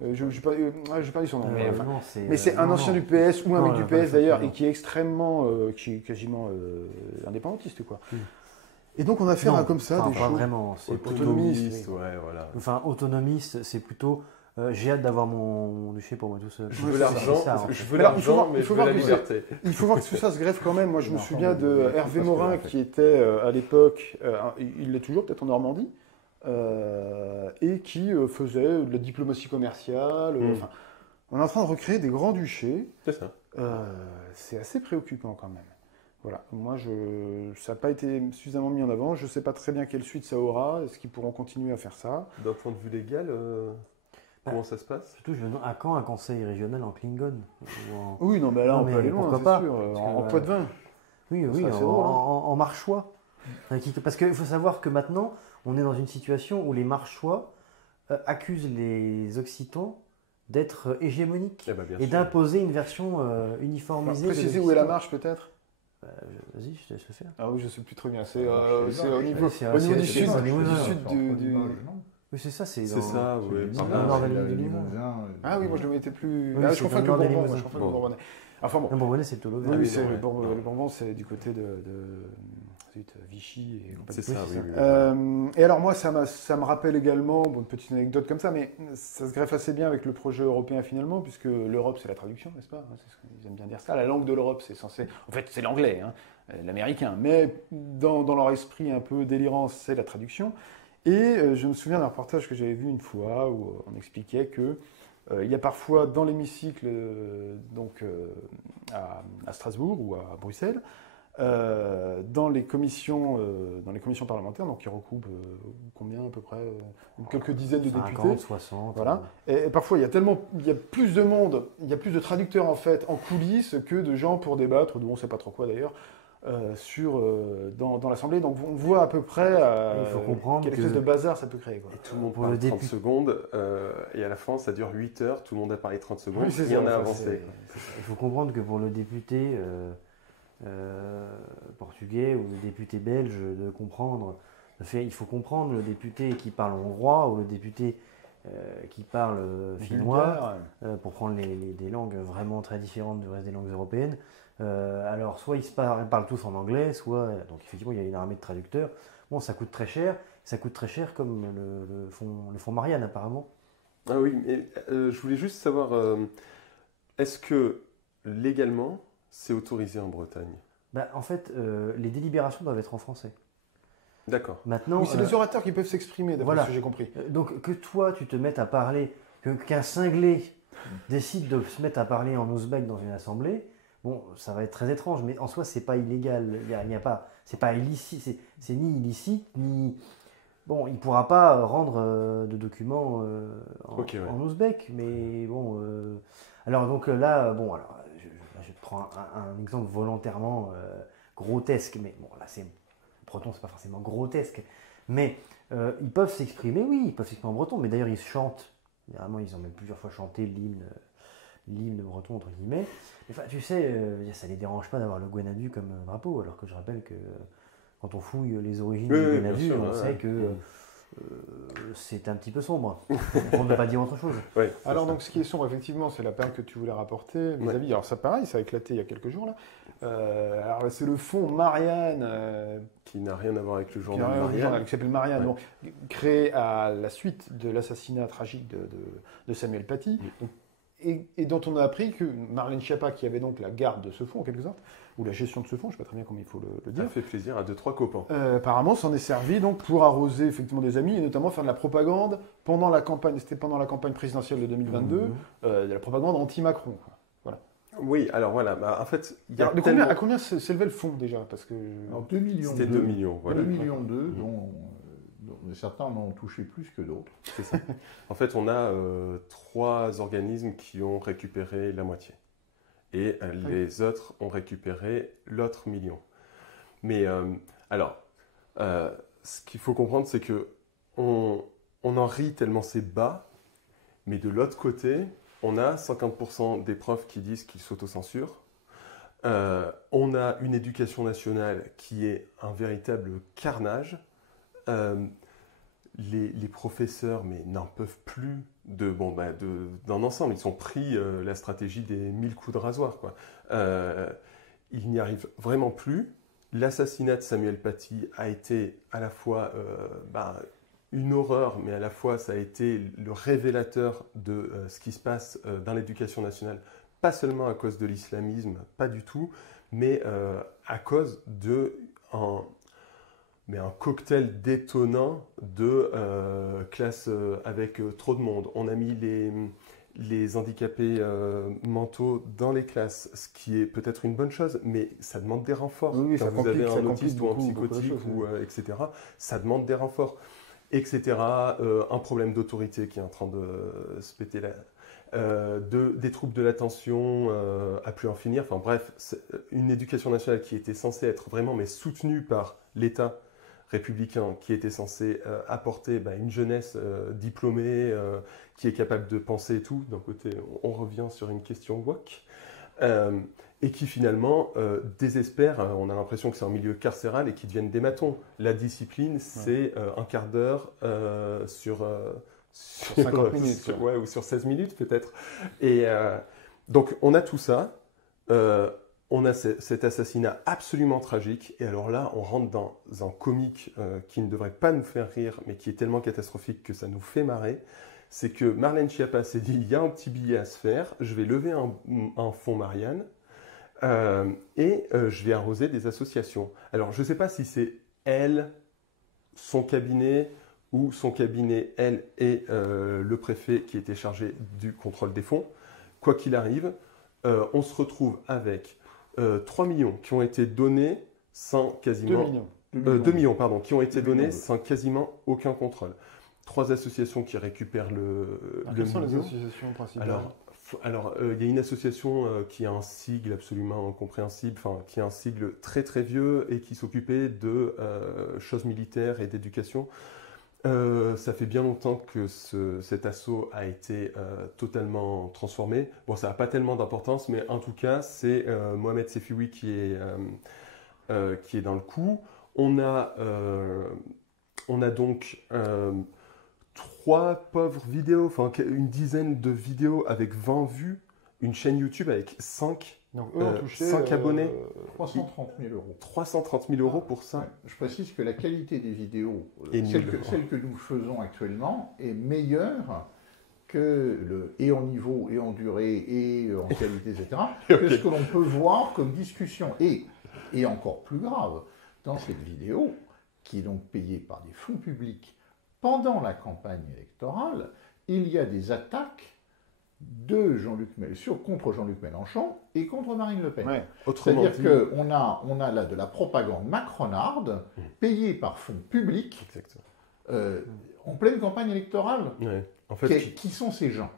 Je n'ai pas dit son nom, mais, enfin, Non, mais c'est un non, ancien non. du PS ou un Non, mec du pas le PS fleuve d'ailleurs, et Prigent. qui est extrêmement, qui est quasiment indépendantiste, quoi. Mm. Et donc on a affaire Non, à comme ça, enfin, des pas choses. vraiment. C'est Autonomiste, oui. ouais, voilà. Enfin, autonomiste, c'est plutôt j'ai hâte d'avoir mon duché pour moi tout seul. Je Ouais, veux c'est l'argent, ça, en fait. je veux Alors, il faut l'argent, voir- mais il je faut veux voir la que c'est- liberté. Il faut voir que tout ça se greffe quand même. Moi, je me Non, souviens mais de parce Hervé que, Morin, en fait. qui était à l'époque, il l'est toujours, peut-être en Normandie, et qui faisait de la diplomatie commerciale. Enfin, on est en train de recréer des grands-duchés. C'est ça. C'est assez préoccupant quand même. Voilà, moi, ça n'a pas été suffisamment mis en avant. Je ne sais pas très bien quelle suite ça aura. Est-ce qu'ils pourront continuer à faire ça? D'un point de vue légal, comment ça se passe? Surtout, je me demande à quand un conseil régional en Klingon ou en- Oui, non, mais là, Non, on peut mais aller loin, pourquoi c'est pas, sûr. parce En que, poids de vin. Oui, Ça oui, serait assez en, drôle, hein. en marchois. Parce qu'il faut savoir que maintenant, on est dans une situation où les marchois accusent les Occitans d'être hégémoniques Eh ben, bien et sûr. d'imposer une version uniformisée. de Préciser où est la l'Occitan. marche, peut-être? Vas-y, je te laisse le faire. Ah oui, je sais plus très bien. C'est C'est c'est au niveau, c'est- au niveau c'est- du c'est- sud, c'est- du c'est- sud du. Oui, c'est ça, c'est C'est dans- ça, ouais. c'est par du là. nord de le l'île du Limousin. Limousin. Ah oui, moi je le mettais plus. Oui, Ah, c'est je confonds dans avec le le nord des Bourbon. Limousins. Je confonds avec le Bourbonnais. Enfin bon. Le Bourbonnais, c'est le Tolo. Oui, oui, c'est ouais, le Bourbon, pardon. le Bourbon, c'est du côté de Vichy et compagnie. C'est ça, Oui, oui. c'est oui, ça. oui. Et alors moi, ça me rappelle également, bon, une petite anecdote comme ça, mais ça se greffe assez bien avec le projet européen finalement, puisque l'Europe, c'est la traduction, n'est-ce pas? C'est ce qu'ils aiment bien dire ça. La langue de l'Europe, c'est censé... En fait, c'est l'anglais, hein, l'américain, mais dans leur esprit un peu délirant, c'est la traduction. Et je me souviens d'un reportage que j'avais vu une fois où on expliquait que il y a parfois dans l'hémicycle, à Strasbourg ou à Bruxelles, dans les commissions parlementaires, donc qui recoupent combien à peu près quelques dizaines de 50, députés. 60. Voilà. Et parfois, il y a plus de monde, il y a plus de traducteurs en fait en coulisses que de gens pour débattre, dont on ne sait pas trop quoi d'ailleurs, dans l'Assemblée. Donc on voit à peu près Il faut comprendre quelle que- espèce de bazar ça peut créer, quoi. Et tout le monde Pour parle le 30 député. secondes, et à la fin, ça dure 8 heures, tout le monde a parlé 30 secondes, Oui, c'est rien ça, n'a enfin, avancé. Il faut comprendre que pour le député portugais ou le député belge, de comprendre, il faut comprendre le député qui parle hongrois ou le député qui parle finnois, Bulgare. pour prendre des langues vraiment très différentes du reste des langues européennes. Alors, soit ils parlent tous en anglais, soit. Donc, effectivement, il y a une armée de traducteurs. Bon, ça coûte très cher. Ça coûte très cher comme le fonds Marianne, apparemment. Ah oui, mais je voulais juste savoir, est-ce que légalement, c'est autorisé en Bretagne? Bah, en fait, les délibérations doivent être en français. D'accord. Maintenant, Oui, c'est les orateurs qui peuvent s'exprimer, d'après voilà. ce que j'ai compris. Donc que toi, tu te mettes à parler, qu'un cinglé décide de se mettre à parler en ouzbek dans une assemblée, bon, ça va être très étrange, mais en soi, c'est pas illégal. Il n'y a pas, c'est pas illicite, c'est ni illicite, ni... Bon, il pourra pas rendre de documents Ok, ouais. en ouzbek, mais bon... alors donc là, bon, alors, je prends un exemple volontairement grotesque, mais bon, là, c'est... Breton, c'est pas forcément grotesque, mais ils peuvent s'exprimer, oui, ils peuvent s'exprimer en breton, mais d'ailleurs ils chantent. Généralement, ils ont même plusieurs fois chanté l'hymne breton, entre guillemets. Mais, enfin, tu sais, ça les dérange pas d'avoir le Gwenadu comme drapeau, alors que je rappelle que quand on fouille les origines Oui, du oui, Gwenadu, bien sûr, on ouais, sait ouais. que c'est un petit peu sombre, pour ne pas dire autre chose. Ouais, c'est Alors ça. donc ce qui est sombre, effectivement, c'est la perle que tu voulais rapporter vis-à-vis. Alors ça pareil, ça a éclaté il y a quelques jours là. Alors c'est le fonds Marianne Qui n'a rien à voir avec le qui journal a un Marianne. journal qui s'appelle Marianne, Ouais. donc, créé à la suite de l'assassinat tragique de Samuel Paty. Donc, et dont on a appris que Marlène Schiappa, qui avait donc la garde de ce fonds en quelque sorte, ou la gestion de ce fonds, je ne sais pas très bien comment il faut le Ça dire, fait plaisir à 2-3 copains. apparemment s'en est servi donc pour arroser effectivement des amis et notamment faire de la propagande pendant la campagne, c'était pendant la campagne présidentielle de 2022, de la propagande anti-Macron, quoi. Oui, alors voilà, bah, en fait, il y a Alors, tellement... à combien s'élevait le fonds déjà? Parce que... Alors 2 millions. C'était 2 millions, voilà. 2 millions d'eux, dont certains en ont touché plus que d'autres. C'est ça. En fait, on a 3 organismes qui ont récupéré la moitié. Et les autres ont récupéré l'autre million. Mais alors, ce qu'il faut comprendre, c'est que on en rit tellement c'est bas, mais de l'autre côté, on a 50% des profs qui disent qu'ils s'autocensurent. On a une éducation nationale qui est un véritable carnage. les professeurs n'en peuvent plus d'un ensemble. Ils ont pris la stratégie des 1000 coups de rasoir, quoi. Ils n'y arrivent vraiment plus. L'assassinat de Samuel Paty a été à la fois une horreur, mais à la fois ça a été le révélateur de ce qui se passe dans l'éducation nationale, pas seulement à cause de l'islamisme, pas du tout, mais à cause un cocktail détonnant de classes avec trop de monde. On a mis les handicapés mentaux dans les classes, ce qui est peut-être une bonne chose, mais ça demande des renforts. Oui, quand vous avez un autiste ou un psychotique, etc., ça demande des renforts, etc. Un problème d'autorité qui est en train de se péter des troubles de l'attention à plus en finir. Enfin bref, une éducation nationale qui était censée être vraiment soutenue par l'État républicain, qui était censé apporter une jeunesse diplômée, qui est capable de penser et tout. D'un côté, on revient sur une question woke, et qui finalement désespère. On a l'impression que c'est un milieu carcéral et qu'ils deviennent des matons. La discipline, c'est un quart d'heure sur 50 minutes. Ou sur 16 minutes peut-être. Et donc on a tout ça. On a cet assassinat absolument tragique, et alors là, on rentre dans un comique qui ne devrait pas nous faire rire, mais qui est tellement catastrophique que ça nous fait marrer. C'est que Marlène Schiappa s'est dit, il y a un petit billet à se faire, je vais lever un fonds Marianne, et je vais arroser des associations. Alors, je ne sais pas si c'est elle, son cabinet, ou son cabinet, elle, et le préfet qui était chargé du contrôle des fonds. Quoi qu'il arrive, on se retrouve avec 3 millions qui ont été donnés sans quasiment... 2 millions, pardon, qui ont été donnés sans quasiment aucun contrôle. 3 associations qui récupèrent le quelles sont les million. associations principales? Alors, il y a une association qui a un sigle absolument incompréhensible, qui a un sigle très très vieux et qui s'occupait de choses militaires et d'éducation. Ça fait bien longtemps que cet assaut a été totalement transformé. Bon, ça n'a pas tellement d'importance, mais en tout cas, c'est Mohamed Sefioui qui est dans le coup. On a donc 3 pauvres vidéos, une dizaine de vidéos avec 20 vues, une chaîne YouTube avec 5 Donc, eux ont touché 5 abonnés. 330 000 euros. 330 000 euros pour ça. Ouais. Je précise que la qualité des vidéos, celle que nous faisons actuellement, est meilleure que et en niveau, et en durée, et en qualité, etc., que ce que l'on peut voir comme discussion. Et encore plus grave, dans cette vidéo, qui est donc payée par des fonds publics pendant la campagne électorale, il y a des attaques de contre Jean-Luc Mélenchon et contre Marine Le Pen. Ouais. C'est-à-dire qu'on a là de la propagande macronarde payée par fonds publics en pleine campagne électorale. Ouais. En fait, qui sont ces gens?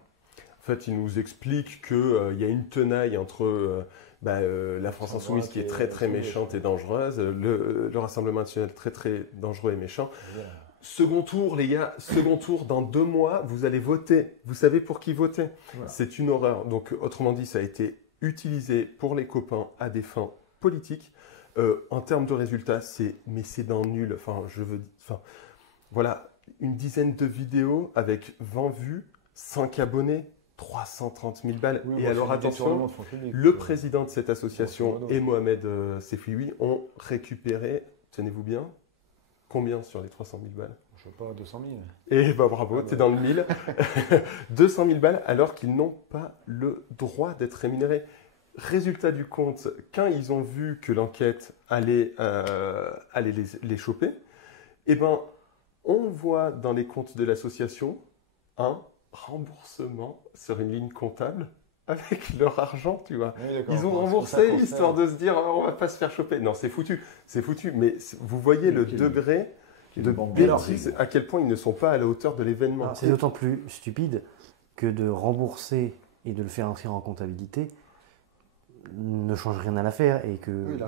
En fait, il nous explique qu'il y a une tenaille entre la France Insoumise qui est très très méchante et dangereuse, le Rassemblement National très très dangereux et méchant. Yeah. Second tour, les gars, second tour, dans 2 mois, vous allez voter. Vous savez pour qui voter. Voilà. C'est une horreur. Donc, autrement dit, ça a été utilisé pour les copains à des fins politiques. En termes de résultats, c'est dans le nul. Voilà, une dizaine de vidéos avec 20 vues, 5 abonnés, 330 000 balles. Oui, et alors, attention, le président de cette association et Mohamed Sefioui ont récupéré, tenez-vous bien, combien sur les 300 000 balles? Je sais pas, 200 000. Et bravo, t'es dans le 1000. 200 000 balles alors qu'ils n'ont pas le droit d'être rémunérés. Résultat du compte, quand ils ont vu que l'enquête allait les choper, on voit dans les comptes de l'association un remboursement sur une ligne comptable avec leur argent, tu vois. Oui, ils ont remboursé histoire de se dire on va pas se faire choper. Non, c'est foutu. Mais vous voyez le degré de bêtise, à quel point ils ne sont pas à la hauteur de l'événement. C'est d'autant plus stupide que de rembourser et de le faire inscrire en comptabilité ne change rien à l'affaire et que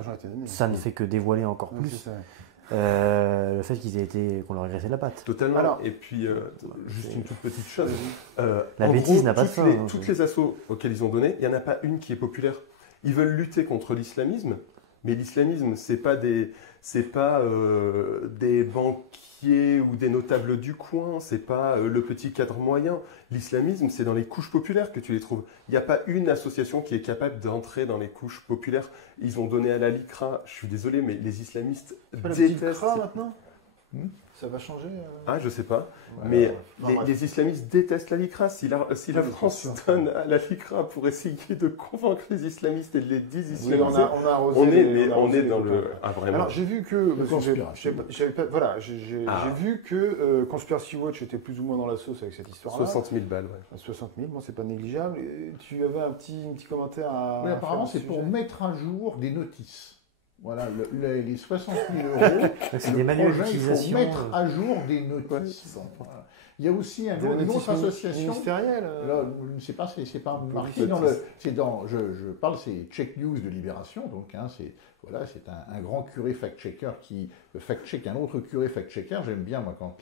ça ne fait que dévoiler encore plus le fait qu'on leur ait graissé la patte. Totalement. Alors, et puis, juste une toute petite chose. La bêtise n'a pas de fin. Toutes les assos auxquelles ils ont donné, il n'y en a pas une qui est populaire. Ils veulent lutter contre l'islamisme, Mais l'islamisme, c'est pas des banquiers ou des notables du coin, c'est pas le petit cadre moyen. L'islamisme, c'est dans les couches populaires que tu les trouves. Il n'y a pas une association qui est capable d'entrer dans les couches populaires. Ils ont donné à la LICRA, je suis désolé, mais les islamistes détestent... LICRA maintenant Ça va changer Ah, je sais pas. Ouais, Mais enfin, les islamistes détestent la LICRA. Si la France donne à la LICRA pour essayer de convaincre les islamistes et de les désislamiser, on a arrosé on est dans le... Ah, vraiment. Alors j'ai vu que... J'ai vu que Conspiracy Watch était plus ou moins dans la sauce avec cette histoire-là. 60 000 balles, ouais. 60 000, bon c'est pas négligeable. Et tu avais un petit commentaire à... Oui, apparemment c'est pour mettre à jour des notices. Voilà, les 60 000 euros, C'est des manuels d'utilisation. Il faut mettre à jour des notices. Bon, voilà. Il y a aussi une autre association. Ministérielle Là, je ne sais pas, c'est pas marqué dans le. Je parle, c'est Check News de Libération, donc c'est un grand curé fact-checker qui fact-check un autre curé fact-checker. J'aime bien moi quand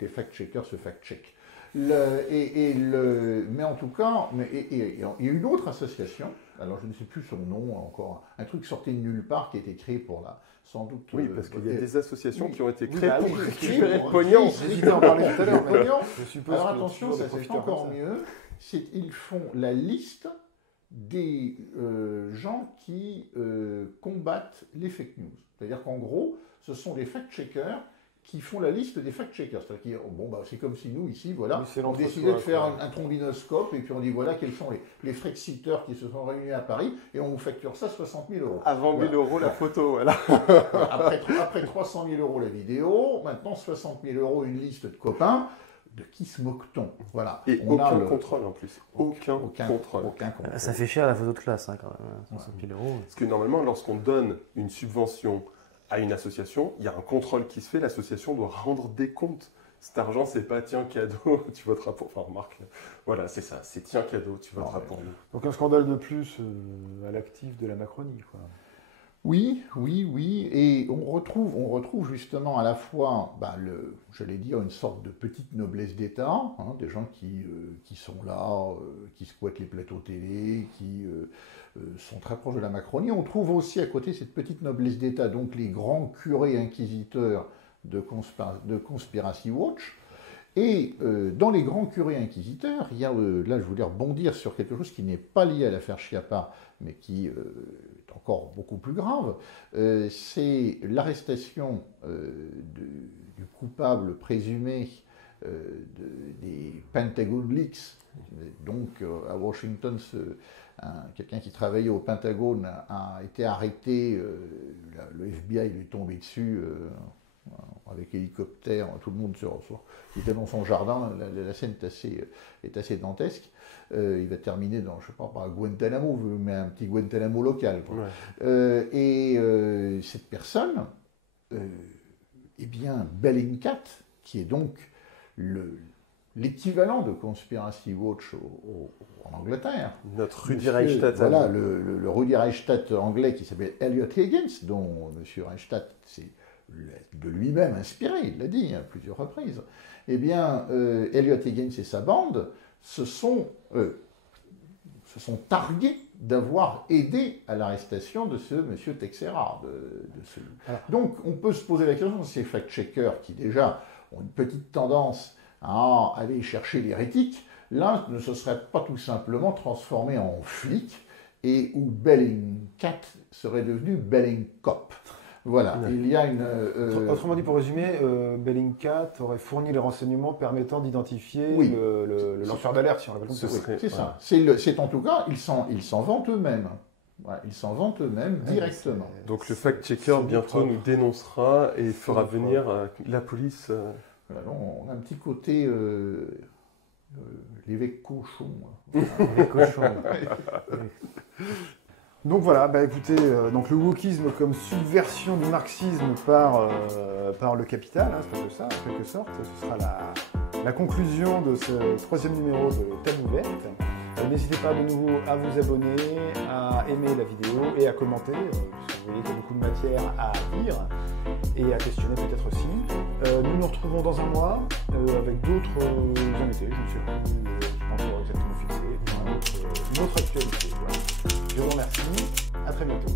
les fact-checkers se fact-check. Mais en tout cas, il y a une autre association, alors je ne sais plus son nom encore, un truc sorti de nulle part qui a été créé pour sans doute... Oui, parce qu'il y a des associations qui ont été créées bah pour oui, récupérer le pognon. J'hésitais à en parler tout à l'heure, mais je suppose alors que attention, toujours ça des c'est profiteurs encore comme ça. mieux, ils font la liste des gens qui combattent les fake news. C'est-à-dire qu'en gros, ce sont les fact-checkers qui font la liste des fact-checkers. C'est-à-dire c'est comme si nous, ici, Oui, c'est on l'entre-soi, décidait de faire quoi. un trombinoscope et puis on dit voilà quels sont les Frexiteurs qui se sont réunis à Paris et on vous facture ça 60 000 euros. Avant 1000 euros la photo, voilà. Après 300 000 euros la vidéo, maintenant 60 000 euros une liste de copains. De qui se moque-t-on? Voilà. Et aucun contrôle en plus. Aucun contrôle. Ça fait cher la photo de classe, quand même. 60 000 euros. Parce que normalement, lorsqu'on donne une subvention à une association, il y a un contrôle qui se fait, l'association doit rendre des comptes. Cet argent, c'est pas tiens cadeau, tu voteras pour... Enfin, remarque, voilà, c'est ça, c'est tiens cadeau, tu voteras pour nous. Donc un scandale de plus à l'actif de la Macronie, quoi. Oui, et on retrouve justement à la fois, je l'ai dit, une sorte de petite noblesse d'État, des gens qui sont là, qui squattent les plateaux télé, qui sont très proches de la Macronie. On trouve aussi à côté cette petite noblesse d'État, donc les grands curés inquisiteurs de Conspiracy Watch. Et dans les grands curés inquisiteurs, il y a, là je voulais rebondir sur quelque chose qui n'est pas lié à l'affaire Schiappa, mais qui est encore beaucoup plus grave, c'est l'arrestation du coupable présumé des Pentagon Leaks. Donc à Washington, quelqu'un qui travaillait au Pentagone a été arrêté, le FBI lui est tombé dessus avec hélicoptère, tout le monde qui était dans son jardin, la scène est assez dantesque. Il va terminer dans, je ne sais pas, Guantanamo, mais un petit Guantanamo local. Ouais. Cette personne, Bellingcat, qui est donc l'équivalent de Conspiracy Watch en Angleterre. Notre Rudi Reichstadt. Voilà, le Rudi Reichstadt anglais qui s'appelle Elliot Higgins, dont M. Reichstadt s'est de lui-même inspiré, il l'a dit à plusieurs reprises. Elliot Higgins et sa bande se sont targués d'avoir aidé à l'arrestation de ce M. Texera. Donc on peut se poser la question de ces fact-checkers qui déjà ont une petite tendance à aller chercher l'hérétique, là ne se serait pas tout simplement transformé en flic et où Bellingcat serait devenu Bellingcop. Voilà, il y a une... Autrement dit, pour résumer, Bellingcat aurait fourni les renseignements permettant d'identifier le lanceur d'alerte, si on l'appelle comme ça. C'est ça. C'est en tout cas, ils s'en vantent eux-mêmes. Ouais, ils s'en vantent eux-mêmes directement. Donc le fact-checker bientôt nous dénoncera et fera venir la police. Voilà, on a un petit côté l'évêque cochon. L'évêque cochon. Donc voilà, écoutez, donc le wokisme comme subversion du marxisme par le capital, c'est un peu ça, en quelque sorte. Ce sera la conclusion de ce 3e numéro de Table ouverte. N'hésitez pas de nouveau à vous abonner, à aimer la vidéo et à commenter, parce que vous voyez qu'il y a beaucoup de matière à lire et à questionner peut-être aussi. Nous nous retrouvons dans un mois avec d'autres invités, je ne sais plus, pas encore exactement fixé, une autre actualité. Voilà. Je vous remercie, à très bientôt.